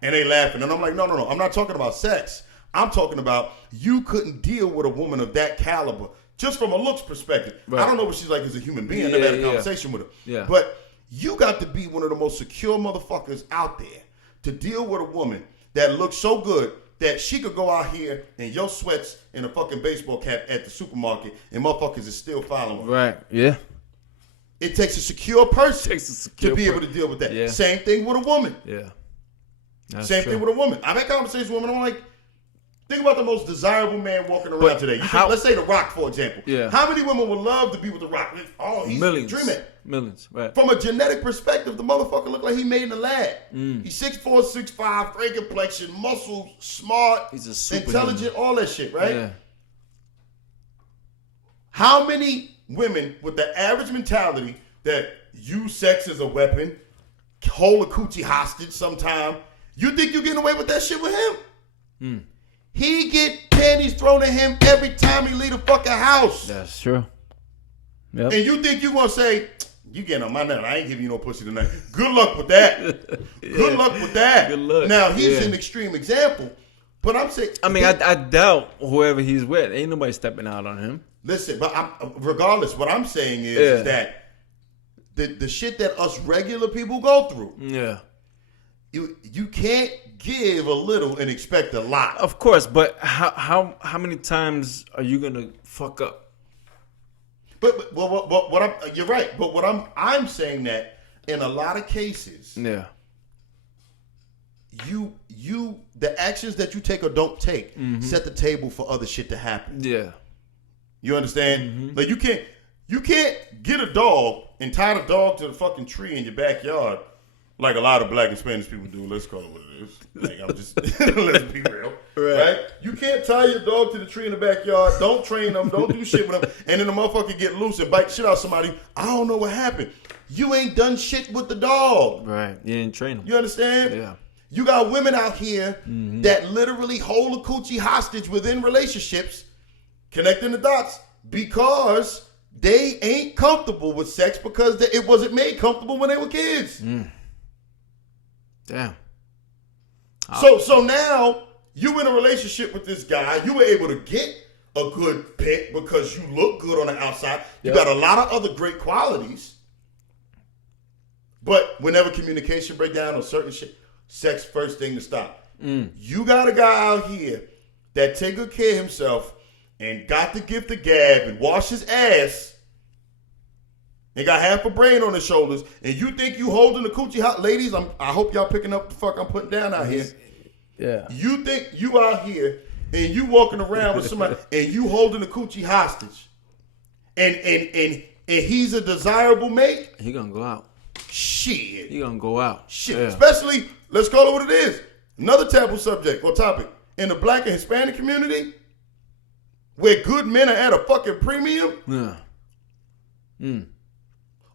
And they laughing, and I'm like, no, I'm not talking about sex. I'm talking about you couldn't deal with a woman of that caliber, just from a looks perspective. Right. I don't know what she's like as a human being. I never had a conversation with her. Yeah. But you got to be one of the most secure motherfuckers out there to deal with a woman that looks so good that she could go out here in your sweats and a fucking baseball cap at the supermarket and motherfuckers is still following her. Right. Yeah. It takes a secure person to be able person. to deal with that. Yeah. Same thing with a woman. Yeah. Same thing with a woman. I've had conversations with women. I'm like, think about the most desirable man walking around today. Let's say The Rock, for example. Yeah. How many women would love to be with The Rock? Oh, he's dreaming. Millions, right. From a genetic perspective, the motherfucker look like he made in the lab. He's 6'4", 6'5", great complexion, muscles, smart, He's a superhuman. intelligent, all that shit, right? Yeah. How many women with the average mentality that use sex as a weapon, hold a coochie hostage sometime, you think you're getting away with that shit with him? He get panties thrown at him every time he leave the fucking house. That's true. Yep. And you think you gonna say, you getting on my nerve, I ain't giving you no pussy tonight. Good luck with that. Good luck with that. Good luck. Now, he's an extreme example, but I'm saying... I mean, I doubt whoever he's with, ain't nobody stepping out on him. Listen, but regardless, what I'm saying is that the shit that us regular people go through, you can't give a little and expect a lot. Of course, but how many times are you gonna fuck up? But what I'm you're right. But what I'm saying that in a lot of cases, you the actions that you take or don't take set the table for other shit to happen. Yeah. You understand? Like you can't get a dog and tie the dog to the fucking tree in your backyard like a lot of black and Spanish people do. Let's call it what it is. Like I'm just let's be real. right? You can't tie your dog to the tree in the backyard. Don't train them. Don't do shit with them. And then the motherfucker get loose and bite shit out of somebody. I don't know what happened. You ain't done shit with the dog. Right. You didn't train them. You understand? Yeah. You got women out here that literally hold a coochie hostage within relationships, connecting the dots, because they ain't comfortable with sex because it wasn't made comfortable when they were kids. Damn. So now you in a relationship with this guy. You were able to get a good pick because you look good on the outside. You got a lot of other great qualities. But whenever communication break down on certain shit, sex first thing to stop. You got a guy out here that take good care of himself and got the gift of gab and wash his ass and got half a brain on his shoulders, and you think you holding the coochie hot. Ladies, I hope y'all picking up the fuck I'm putting down out here. Yeah. You think you out here and you walking around with somebody and you holding the coochie hostage and he's a desirable mate? He gonna go out. Shit. He gonna go out. Shit. Yeah. Especially, let's call it what it is. Another taboo subject or topic. In the black and Hispanic community, where good men are at a fucking premium, Yeah.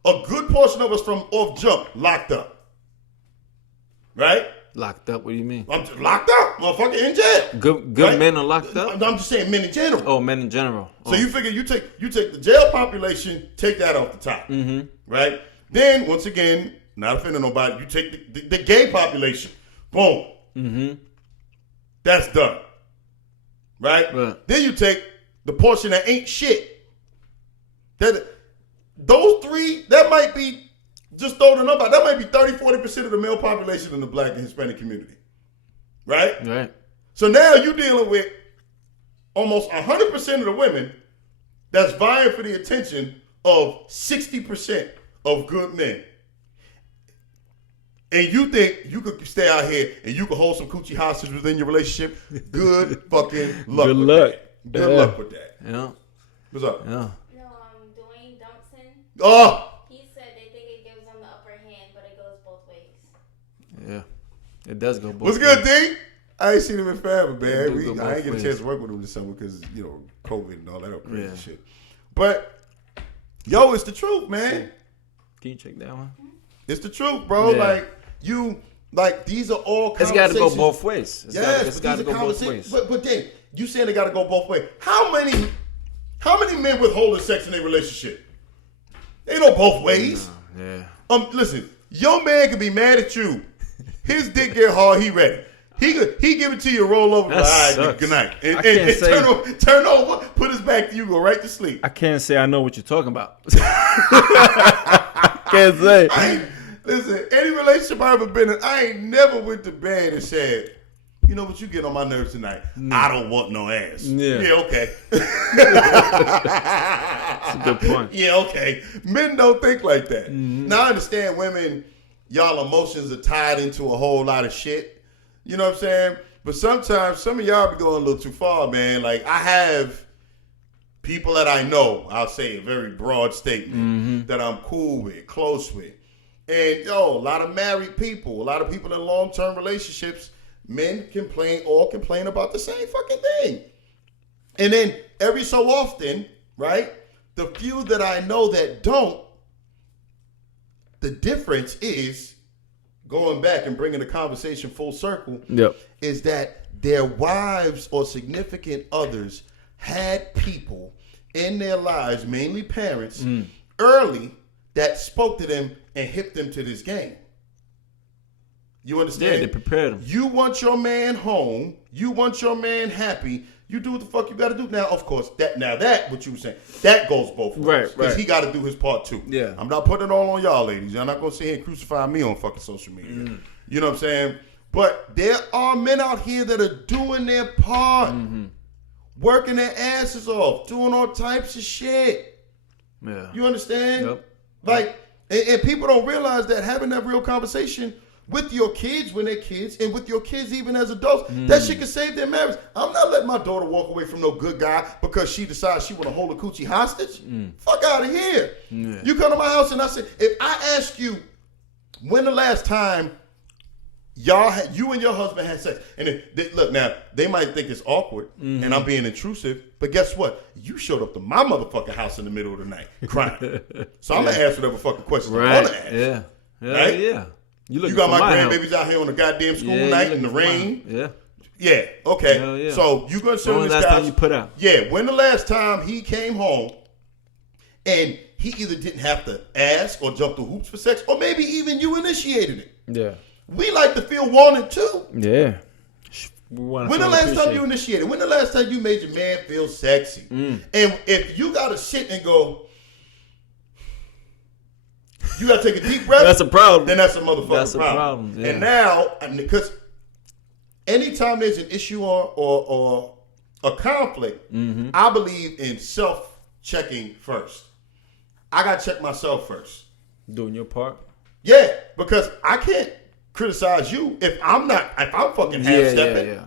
a good portion of us from off jump locked up. Right? Locked up? What do you mean? I'm just locked up, motherfucker, in jail. Good Right? men are locked up? I'm just saying men in general. Oh, men in general. So you figure you take the jail population, take that off the top. Right? Then, once again, not offending nobody, you take the gay population. Boom. That's done. Right? Then you take the portion that ain't shit. Those three, that might be, just throw the number out, that might be 30-40% of the male population in the black and Hispanic community. Right? Right. So now you're dealing with almost 100% of the women that's vying for the attention of 60% of good men. And you think you could stay out here and you could hold some coochie hostage within your relationship? Good fucking luck. Good with luck. That. Good luck with that. Yeah. What's up? Yeah. No, Dwayne Dumpson. Oh! He said they think it gives them the upper hand, but it goes both ways. Yeah. It does go both What's ways. good, D? I ain't seen him in forever, man. It do go I ain't both get a ways. chance to work with him this summer because, COVID and all that crazy Yeah. shit. But, yo, it's the truth, man. Can you check that one? It's the truth, bro. Yeah. These are all It's conversations. got to go both ways. It's got to these are go both ways. conversations. But then, you saying they got to go both ways. How many men withholding sex in their relationship? They don't both ways. Yeah. Listen, your man can be mad at you. His dick get hard, he ready. He give it to you, roll over, That all right, sucks. good night. And I can't say- turn over, put his back to you, go right to sleep. I can't say I know what you're talking about. Can't say. Listen, any relationship I ever been in, I ain't never went to bed and said, you know what, you get on my nerves tonight. I don't want no ass. Yeah. Okay. That's a good point. Yeah, okay. Men don't think like that. Now, I understand women, y'all emotions are tied into a whole lot of shit. You know what I'm saying? But sometimes some of y'all be going a little too far, man. Like, I have people that I know, I'll say a very broad statement, that I'm cool with, close with. And, a lot of married people, a lot of people in long-term relationships, men all complain about the same fucking thing. And then every so often, right, the few that I know that don't, the difference is, going back and bringing the conversation full circle, Yep. is that their wives or significant others had people in their lives, mainly parents, early that spoke to them and hipped them to this game. You understand? Yeah, they prepared them. You want your man home. You want your man happy. You do what the fuck you got to do. Now, of course, that what you were saying, that goes both ways. Right, Because right. he got to do his part too. Yeah. I'm not putting it all on y'all, ladies. Y'all not going to sit here and crucify me on fucking social media. You know what I'm saying? But there are men out here that are doing their part. Working their asses off. Doing all types of shit. Yeah. You understand? Yep. Like, and people don't realize that having that real conversation with your kids when they're kids and with your kids even as adults, that shit can save their marriage. I'm not letting my daughter walk away from no good guy because she decides she want to hold a coochie hostage. Fuck out of here. Yeah. You come to my house and I say, if I ask you when the last time you and your husband had sex, and look now, they might think it's awkward, and I'm being intrusive, but guess what? You showed up to my motherfucking house in the middle of the night crying, so I'm gonna ask whatever fucking questions I want to ask. Right? Yeah. You got my grandbabies out here on a goddamn school night in the rain. Yeah. Okay. So you gonna sit on this couch? When the last time you put out? Yeah. When the last time he came home, and he either didn't have to ask or jump through hoops for sex, or maybe even you initiated it. Yeah. We like to feel wanted too. Yeah. When the last time you initiated? When the last time you made your man feel sexy? And if you gotta sit and go, you gotta take a deep breath. That's a problem. Then that's a motherfucking problem. Yeah. And now, because anytime there's an issue or a conflict, I believe in self-checking first. I gotta check myself first. Doing your part. Yeah, because I can't criticize you if I'm fucking half-stepping. Yeah.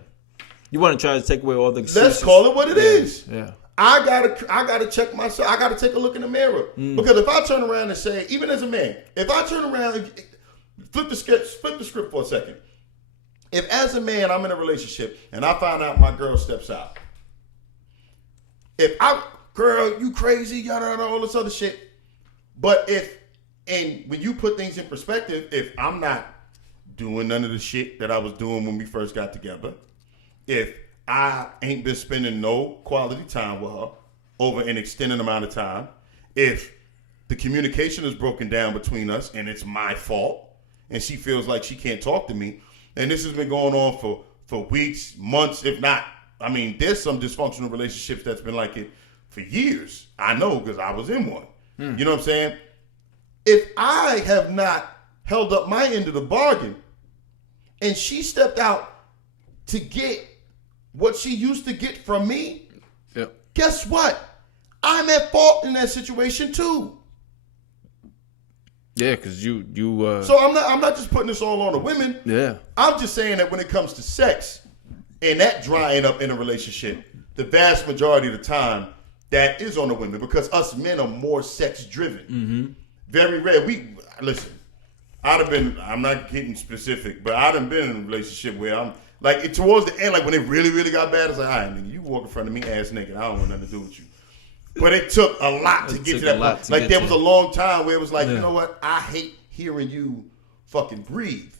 You want to try to take away all the excuses. Let's call it what it is. Yeah. I gotta check myself. I gotta take a look in the mirror. Because if I turn around and say, even as a man, if I turn around, flip the script for a second. If as a man I'm in a relationship and I find out my girl steps out, girl, you crazy, yada, all this other shit. But when you put things in perspective, if I'm not doing none of the shit that I was doing when we first got together, if I ain't been spending no quality time with her over an extended amount of time, if the communication is broken down between us and it's my fault and she feels like she can't talk to me, and this has been going on for weeks, months, if not, I mean, there's some dysfunctional relationships that's been like it for years. I know because I was in one. You know what I'm saying? If I have not held up my end of the bargain and she stepped out to get what she used to get from me, guess what? I'm at fault in that situation too. Yeah, because you. So I'm not just putting this all on the women. Yeah. I'm just saying that when it comes to sex and that drying up in a relationship, the vast majority of the time that is on the women, because us men are more sex driven. Very rare. Listen. I'm not getting specific, but I'd have been in a relationship where I'm like, towards the end, like when it really, really got bad, it's like, all right, nigga, you walk in front of me ass naked. I don't want nothing to do with you. But it took a lot to get to that point. Like there was a long time where it was like, you know what? I hate hearing you fucking breathe.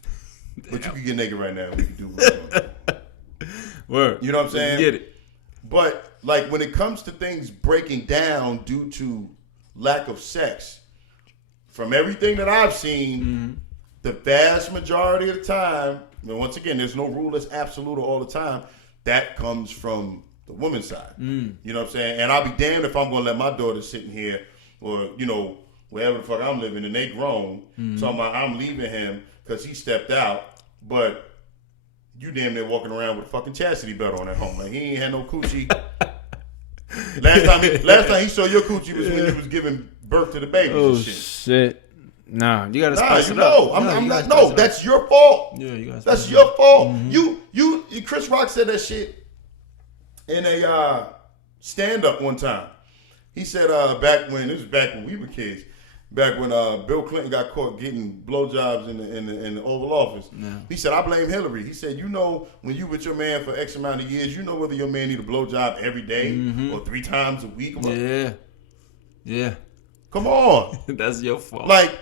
But you can get naked right now. We can do what Word. You know what I'm saying? Get it. But like when it comes to things breaking down due to lack of sex, from everything that I've seen, the vast majority of the time, and once again, there's no rule that's absolute all the time, that comes from the woman's side. You know what I'm saying? And I'll be damned if I'm going to let my daughter sitting here or, you know, wherever the fuck I'm living and they grown, talking about I'm leaving him because he stepped out, but you damn near walking around with a fucking chastity belt on at home. Like he ain't had no coochie. Last time he saw your coochie was when you was giving birth to the babies and shit. Nah, you gotta spice it up. I'm not. No, that's your fault. Yeah, you guys. That's your fault. You. Chris Rock said that shit in a stand up one time. He said back when we were kids, back when Bill Clinton got caught getting blowjobs in the Oval Office. Yeah. He said, I blame Hillary. He said, you know, when you with your man for X amount of years, you know whether your man need a blowjob every day or 3 times a week. Yeah. Come on. That's your fault. Like,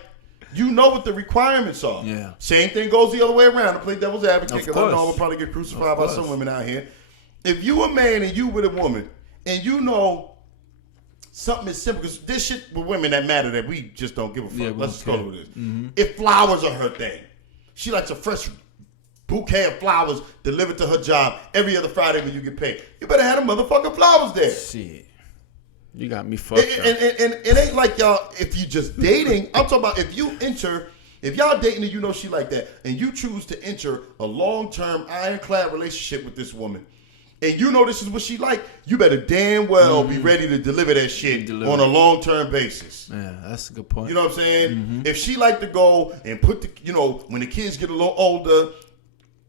you know what the requirements are. Yeah. Same thing goes the other way around. To play devil's advocate, because I know I'll probably get crucified by some women out here. If you a man and you with a woman, and you know something is simple, because this shit with women that matter that we just don't give a fuck. Yeah, let's just call it what it is. If flowers are her thing, she likes a fresh bouquet of flowers delivered to her job every other Friday when you get paid. You better have the motherfucking flowers there. Shit. You got me fucked up. And it ain't like y'all, if you just dating, I'm talking about if y'all dating and you know she like that, and you choose to enter a long-term ironclad relationship with this woman, and you know this is what she like, you better damn well be ready to deliver that shit on a long-term basis. Yeah, that's a good point. You know what I'm saying? If she like to go and put when the kids get a little older,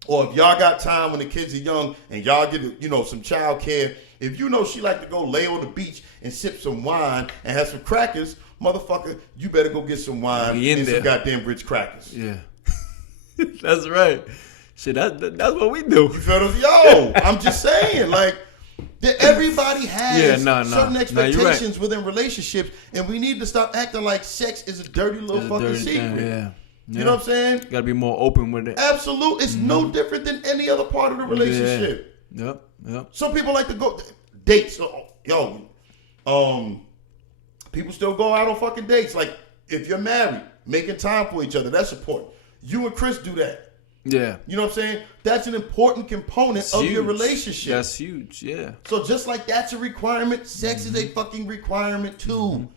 or if y'all got time when the kids are young and y'all get, some child care, if you know she like to go lay on the beach and sip some wine and have some crackers, motherfucker, you better go get some wine and some goddamn Ritz crackers. Yeah. That's right. Shit, that's what we do. You feel me? Yo, I'm just saying, like, that everybody has certain expectations within relationships, and we need to stop acting like sex is a dirty little fucking secret. Yeah. You know what I'm saying? Got to be more open with it. Absolutely. It's no different than any other part of the relationship. Yeah. Yep. Some people like to go dates. People still go out on fucking dates. Like, if you're married, making time for each other, that's important. You and Chris do that. Yeah. You know what I'm saying? That's an important component of your relationship. That's huge, yeah. So just like that's a requirement, sex is a fucking requirement too.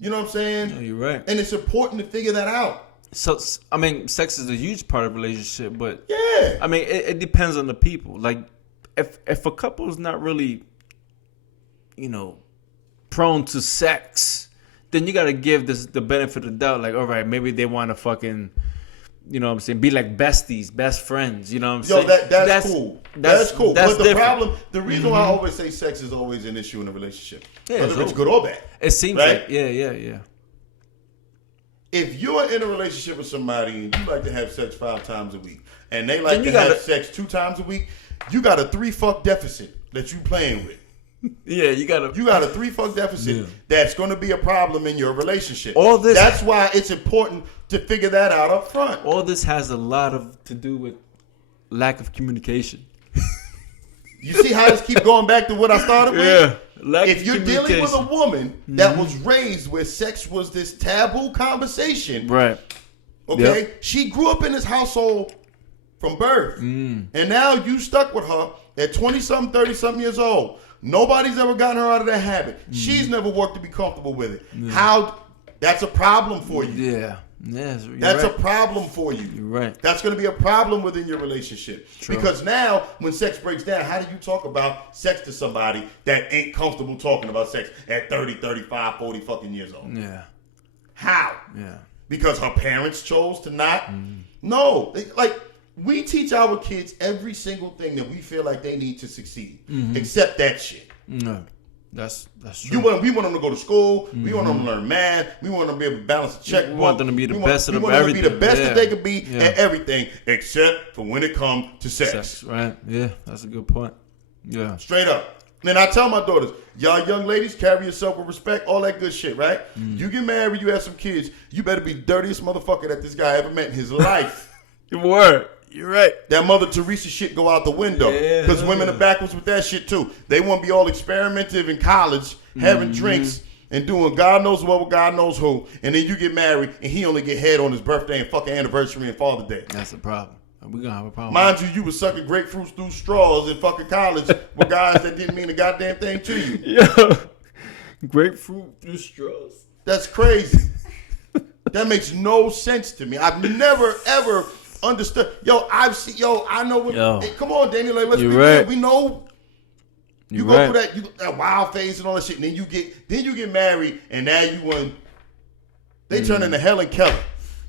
You know what I'm saying? Yeah, you're right. And it's important to figure that out. So, I mean, sex is a huge part of a relationship, but yeah. I mean, it depends on the people. Like, if a couple is not really, prone to sex, then you got to give this the benefit of the doubt. Like, all right, maybe they want to fucking, you know what I'm saying, be like besties, best friends. You know what I'm saying? That's cool. That's cool. That's but different. the reason why I always say sex is always an issue in a relationship, yeah, whether it's good or bad. It seems right? like, yeah. If you're in a relationship with somebody and you like to have sex 5 times a week, and they like to have sex 2 times a week, you got a 3-fuck deficit that you playing with. Yeah, you got a 3-fuck deficit that's going to be a problem in your relationship. That's why it's important to figure that out up front. All this has a lot to do with lack of communication. You see how this keep going back to what I started with? Yeah. If you're dealing with a woman that was raised where sex was this taboo conversation, right? Okay, yep. She grew up in this household from birth, and now you stuck with her at 20-something, 30-something years old. Nobody's ever gotten her out of that habit. She's never worked to be comfortable with it. That's a problem for you. Yeah. Yes, that's right. A problem for you. You're right. That's going to be a problem within your relationship. True. Because now, when sex breaks down, how do you talk about sex to somebody that ain't comfortable talking about sex at 30, 35, 40 fucking years old? Yeah. How? Yeah. Because her parents chose to not? No. Like, we teach our kids every single thing that we feel like they need to succeed, except that shit. No. That's true. We want them to go to school. We want them to learn math. We want them to be able to balance a checkbook. We want them to be the best of everything. We want them to be the best that they can be at everything, except for when it comes to sex. Right? Yeah, that's a good point. Yeah. Straight up. And I tell my daughters, y'all young ladies, carry yourself with respect, all that good shit, right? You get married, you have some kids, you better be the dirtiest motherfucker that this guy ever met in his life. Word. You're right. That Mother Teresa shit go out the window. Because women are backwards with that shit too. They want to be all experimentative in college, having drinks, and doing God knows what with God knows who. And then you get married, and he only get head on his birthday and fucking anniversary and Father's Day. That's a problem. We're going to have a problem. Mind you was sucking grapefruits through straws in fucking college with guys that didn't mean a goddamn thing to you. Yo, grapefruit through straws? That's crazy. That makes no sense to me. I've never, ever understood. I know what. Hey, come on, Daniel. Like, let's be real. We know. You go through that wild phase and all that shit, and then you get married, and now you want. They turn into Helen Keller.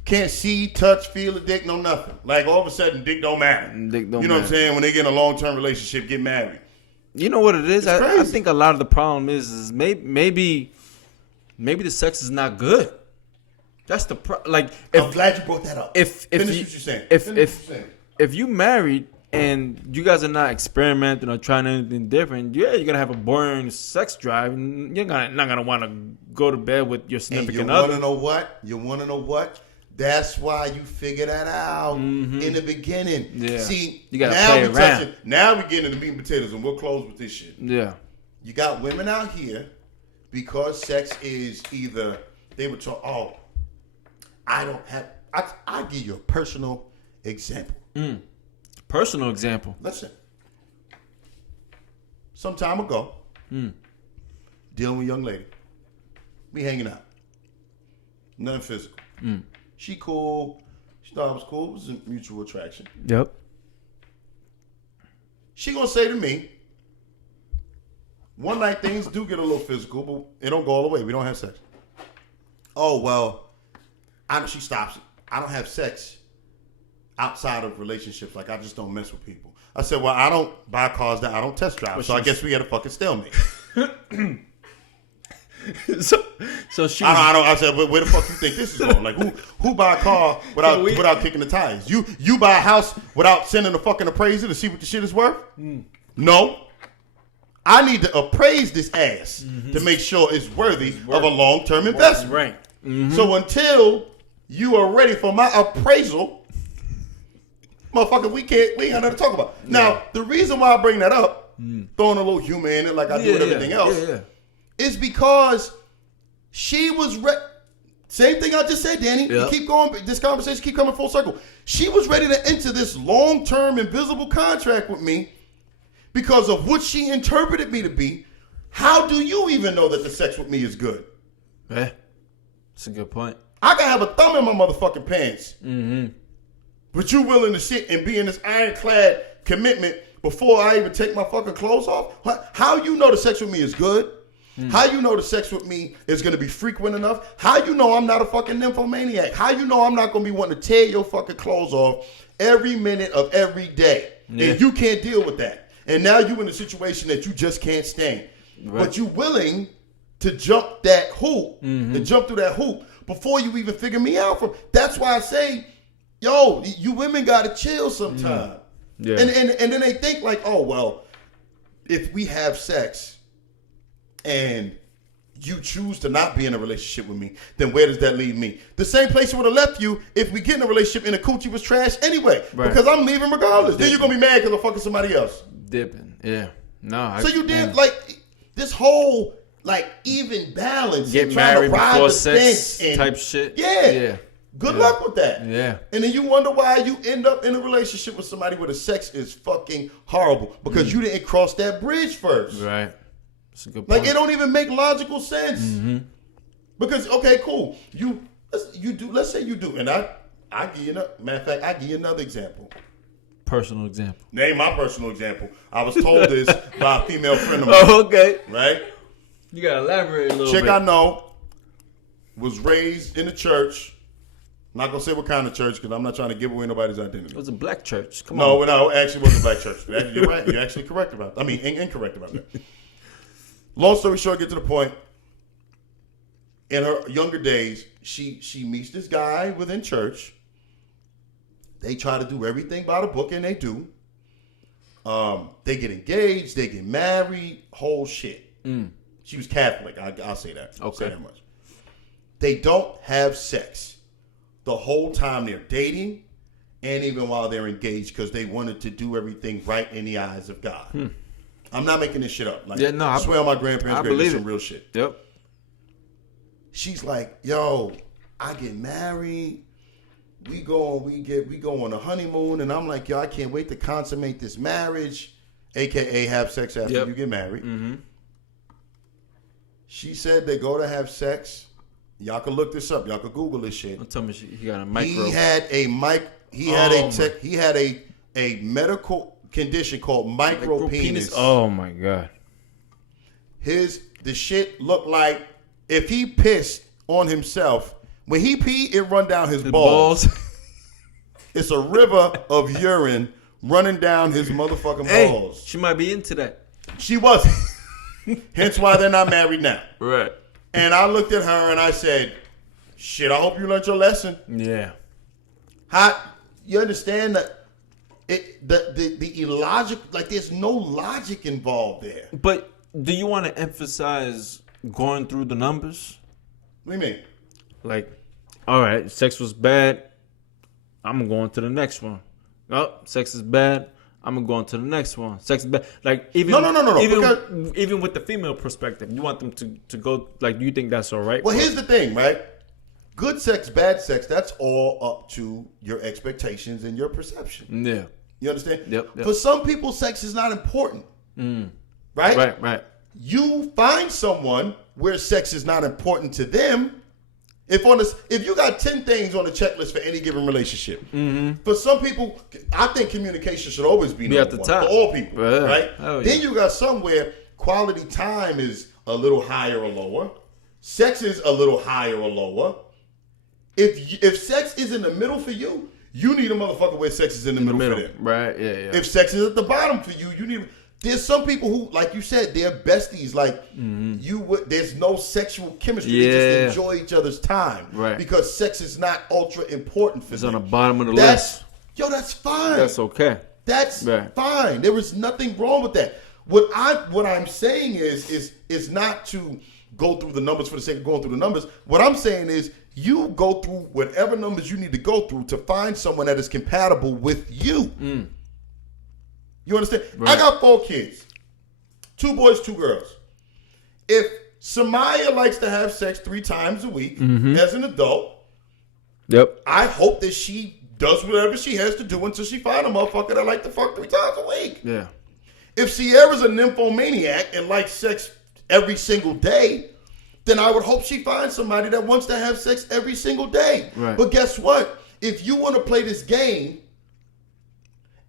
Can't see, touch, feel a dick, no nothing. Like all of a sudden, dick don't matter. Dick don't you know what I'm saying? When they get in a long-term relationship, get married. You know what it is? I think a lot of the problem is maybe the sex is not good. That's the I'm glad you brought that up. Finish what you're saying. If you married and you guys are not experimenting or trying anything different, you're gonna have a boring sex drive, and you're not gonna want to go to bed with your significant other. You want to know what? That's why you figure that out in the beginning. Yeah. See, you gotta play around. Now we get into meat and potatoes, and we'll close with this shit. Yeah. You got women out here because sex is either they would talk. Oh, I don't have. I'll give you a personal example. Personal example. Listen. Some time ago, dealing with a young lady, we hanging out. Nothing physical. She cool. She thought I was cool. It was a mutual attraction. Yep. She gonna say to me, one night things do get a little physical, but it don't go all the way. We don't have sex. Oh, well, she stops it. I don't have sex outside of relationships. Like, I just don't mess with people. I said, well, I don't buy cars that I don't test drive. So I guess we had a fucking stalemate. so she. I don't. I said, where the fuck you think this is going? Like, who buy a car without kicking the tires? You buy a house without sending a fucking appraiser to see what the shit is worth? No. I need to appraise this ass to make sure it's worthy of a long-term investment. Right. Mm-hmm. So until you are ready for my appraisal, motherfucker, we ain't got nothing to talk about. Yeah. Now, the reason why I bring that up, throwing a little humor in it like I do with everything else, is because she was same thing I just said, Danny. Yep. Keep going. This conversation keep coming full circle. She was ready to enter this long-term invisible contract with me because of what she interpreted me to be. How do you even know that the sex with me is good? Yeah, that's a good point. I can have a thumb in my motherfucking pants. Mm-hmm. But you willing to sit and be in this ironclad commitment before I even take my fucking clothes off? How you know the sex with me is good? How you know the sex with me is going to be frequent enough? How you know I'm not a fucking nymphomaniac? How you know I'm not going to be wanting to tear your fucking clothes off every minute of every day? Yeah. And you can't deal with that. And now you in a situation that you just can't stand. Right. But you willing to jump that hoop and jump through that hoop before you even figure me out from. That's why I say, yo, you women got to chill sometime. Yeah. And then they think like, oh, well, if we have sex and you choose to not be in a relationship with me, then where does that leave me? The same place it would have left you if we get in a relationship and the coochie was trash anyway. Right. Because I'm leaving regardless. Then you're going to be mad because I'm fucking somebody else. Dipping. Yeah. No. So you did like this whole like even balance. Get married before sex type shit. Yeah. Good luck with that. Yeah. And then you wonder why you end up in a relationship with somebody where the sex is fucking horrible. Because you didn't cross that bridge first. Right. That's a good point. Like, it don't even make logical sense. Mm-hmm. Because, okay, cool. Let's say you do. And I give you matter of fact, I give you another example. Personal example. Name my personal example. I was told this by a female friend of mine. Oh, okay. Right? You got to elaborate a little bit. Chick I know was raised in a church. I'm not going to say what kind of church because I'm not trying to give away nobody's identity. It was a black church. Come on. No, it actually wasn't a black church. You're right. You're actually correct about that. I mean, incorrect about that. Long story short, get to the point. In her younger days, she meets this guy within church. They try to do everything by the book, and they do. They get engaged. They get married. Whole shit. She was Catholic. I'll say that. Okay. I'll say that much. They don't have sex the whole time they're dating and even while they're engaged because they wanted to do everything right in the eyes of God. I'm not making this shit up. Like, I swear on my grandparents' grave, this is some real shit. Yep. She's like, yo, I get married. We go on a honeymoon, and I'm like, yo, I can't wait to consummate this marriage, aka have sex after you get married. Mm-hmm. She said they go to have sex. Y'all can look this up. Y'all can Google this shit. Don't tell me he got a micro. He had a medical condition called micropenis. Oh my god. The shit looked like if he pissed on himself, when he peed, it run down his balls. It's a river of urine running down his motherfucking balls. She might be into that. She wasn't. Hence why they're not married now. Right. And I looked at her and I said, shit, I hope you learned your lesson. Yeah. You understand that the illogic, like there's no logic involved there. But do you want to emphasize going through the numbers? What do you mean? Like, all right, sex was bad. I'm going to the next one. Oh, sex is bad. I'm gonna go on to the next one. Sex is bad. Like even no. Even with the female perspective, you want them to go. Like, do you think that's all right? Well, here's the thing, right? Good sex, bad sex. That's all up to your expectations and your perception. Yeah. You understand? Yep. For some people, sex is not important. Right. Right. You find someone where sex is not important to them. If you got 10 things on the checklist for any given relationship, for some people, I think communication should always be at the top for all people, right? Oh, yeah. Then you got somewhere quality time is a little higher or lower, sex is a little higher or lower. If sex is in the middle for you, you need a motherfucker where sex is in the middle for them. Right? Yeah. If sex is at the bottom for you, you need. There's some people who, like you said, they're besties. Like there's no sexual chemistry. They just enjoy each other's time, right? Because sex is not ultra important for them. It's them. on the bottom of the list. Yo, that's fine. That's okay. That's fine. There is nothing wrong with that. What I'm saying is not to go through the numbers for the sake of going through the numbers. What I'm saying is you go through whatever numbers you need to go through to find someone that is compatible with you. You understand? Right. I got 4 kids. 2 boys, 2 girls. If Samaya likes to have sex 3 times a week as an adult, I hope that she does whatever she has to do until she finds a motherfucker that like to fuck 3 times a week. Yeah. If Sierra's a nymphomaniac and likes sex every single day, then I would hope she finds somebody that wants to have sex every single day. Right. But guess what? If you want to play this game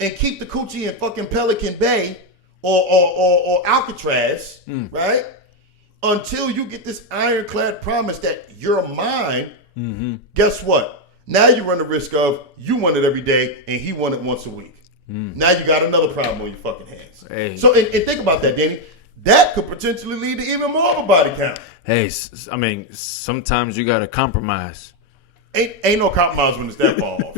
and keep the coochie in fucking Pelican Bay or Alcatraz, right? Until you get this ironclad promise that you're mine, guess what? Now you run the risk of you want it every day and he want it once a week. Now you got another problem on your fucking hands. Hey. So, and think about that, Danny. That could potentially lead to even more of a body count. Hey, I mean, sometimes you got to compromise. Ain't no compromise when it's that far off.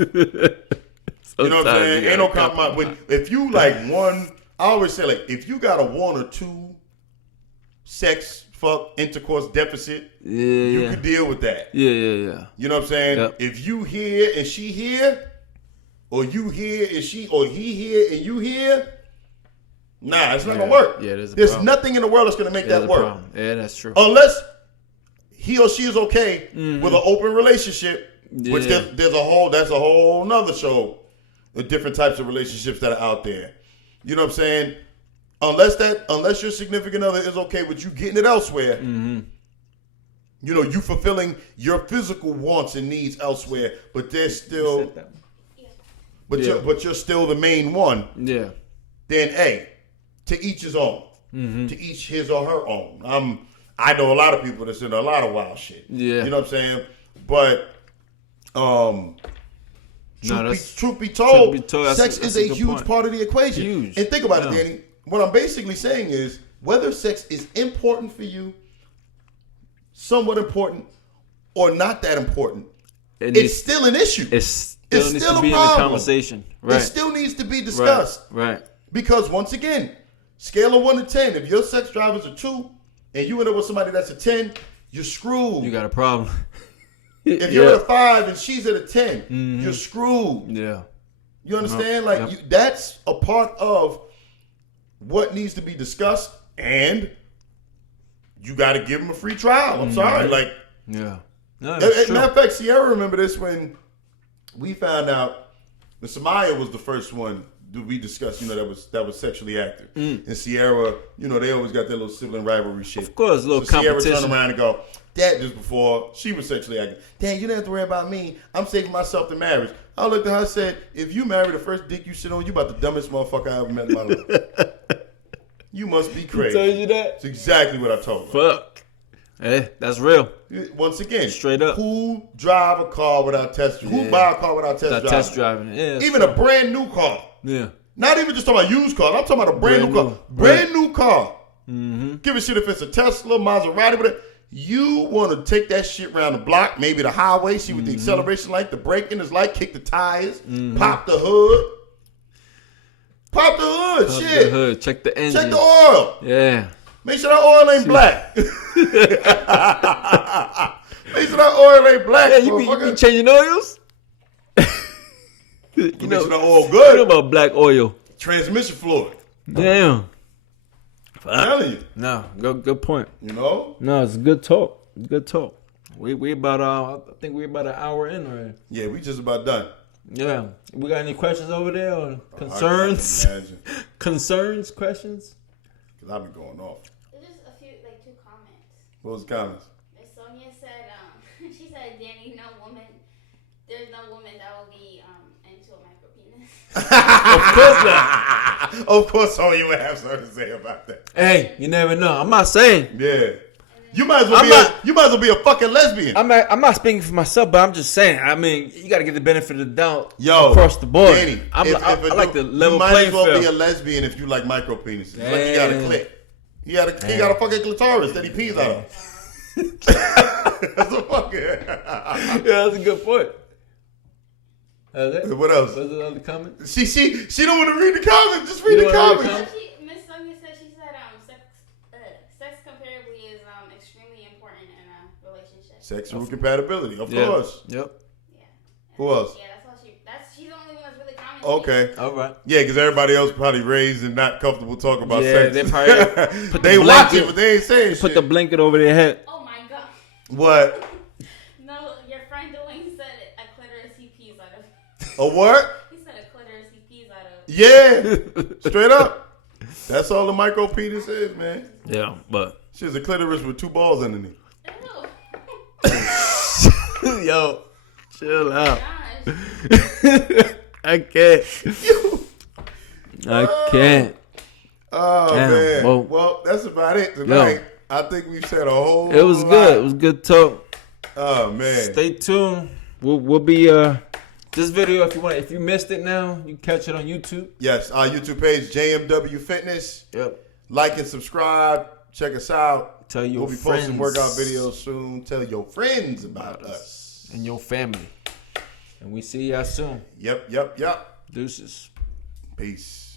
You know what I'm saying? Ain't no compromise. If you like one, I always say like, if you got a 1 or 2 sex, fuck, intercourse deficit, you can deal with that. Yeah. You know what I'm saying? Yep. If you here and she here, or you here and she, or he here and you here, nah, it's not gonna work. Yeah, there's nothing in the world that's gonna make that work. Problem. Yeah, that's true. Unless he or she is okay with an open relationship, which that's a whole nother show. The different types of relationships that are out there. You know what I'm saying? Unless your significant other is okay with you getting it elsewhere, you know, you fulfilling your physical wants and needs elsewhere, but they're still, you're still the main one. Yeah. Then, hey, to each his own. To each his or her own. I know a lot of people that's into a lot of wild shit. Yeah. You know what I'm saying? But, truth be told, sex is a huge part of the equation. Huge. And think about it, Danny. What I'm basically saying is, whether sex is important for you, somewhat important, or not that important, it's still an issue. It's still needs to be in the conversation. Right. It still needs to be discussed. Right. Because once again, scale of 1 to 10, if your sex drive is a 2 and you end up with somebody that's a 10, you're screwed. You got a problem. If you're at a 5 and she's at a 10, you're screwed. Yeah. You understand? That's a part of what needs to be discussed, and you got to give them a free trial. I'm sorry. No, matter of fact, Sierra remember this when we found out that Samaya was the first one that we discussed, you know, that was sexually active. And Sierra, you know, they always got their little sibling rivalry shit. Of course, a little competition. Sierra turned around and go, Dad, just before she was sexually active, Dad, you don't have to worry about me. I'm saving myself to marriage. I looked at her and said, if you marry the first dick you sit on, you about the dumbest motherfucker I ever met in my life. You must be crazy. I told you that? It's exactly what I told her. Fuck. Hey, that's real. Once again, straight up. Who drive a car without test driving? Who buy a car without test driving? Yeah, even a brand new car. Yeah. Not even just talking about used cars. I'm talking about a brand new car. Brand new car. Give a shit if it's a Tesla, Maserati, whatever. You want to take that shit around the block, maybe the highway, see what the acceleration like, the braking is like, kick the tires, pop the hood. Pop the hood, pop shit. The hood. Check the engine. Check the oil. Yeah. Make sure that oil ain't black. Make sure that oil ain't black. Yeah, you be changing oils? you know, make sure that oil good. What about black oil? Transmission fluid. Damn. I'm telling you. No, good point. You know? No, it's good talk. It's good talk. We about I think we're about an hour in already. Yeah, we just about done. Yeah. We got any questions over there or concerns? Concerns, questions? Because I've been going off. There's just a few, 2 comments. What was the comments? Miss Sonia said, she said, Danny, there's no woman that will be into a micro penis. Of course not. Of course, Sonia would have something to say about that. Hey, you never know. I'm not saying. Yeah. You might as well be a fucking lesbian. I'm not speaking for myself, but I'm just saying. I mean, you got to get the benefit of the doubt across the board. Danny, I like the level you might playing as well field. be a lesbian if you like micro penises. Like you got a clit. He got a fucking clitoris that he pees out of. That's a fucking. Yeah, that's a good point. What else? What's the other comment? She don't want to read the comments. Just read the comments. Miss Sonia said sex comparably is extremely important in a relationship. Sexual compatibility, of course. Yep. Yeah. Who else? Yeah, she's the only one that's really commenting. Okay. All right. Yeah, because everybody else probably raised and not comfortable talking about sex. They probably put they the watch blanket, it, but they ain't saying shit. put the blanket over their head. Oh my god. What? No, your friend Dwayne said a clitoris he pees out of. A what? He said a clitoris he pees out of. Yeah. Straight up. That's all the micro penis is, man. Yeah, but She's a clitoris with 2 balls underneath. Ew. yo, chill out. Gosh. I can't. I can't. Oh, Damn, man. well, Well, that's about it tonight. I think we've said a whole It was lot. good. It was good talk. Oh, man. Stay tuned. We'll be this video if you missed it now, you catch it on YouTube. Yes, our YouTube page, JMW Fitness. Yep. Like and subscribe. Check us out. Tell your We'll be posting friends. workout videos soon. Tell your friends about us. And your family. And we see y'all soon. Yep. Deuces. Peace.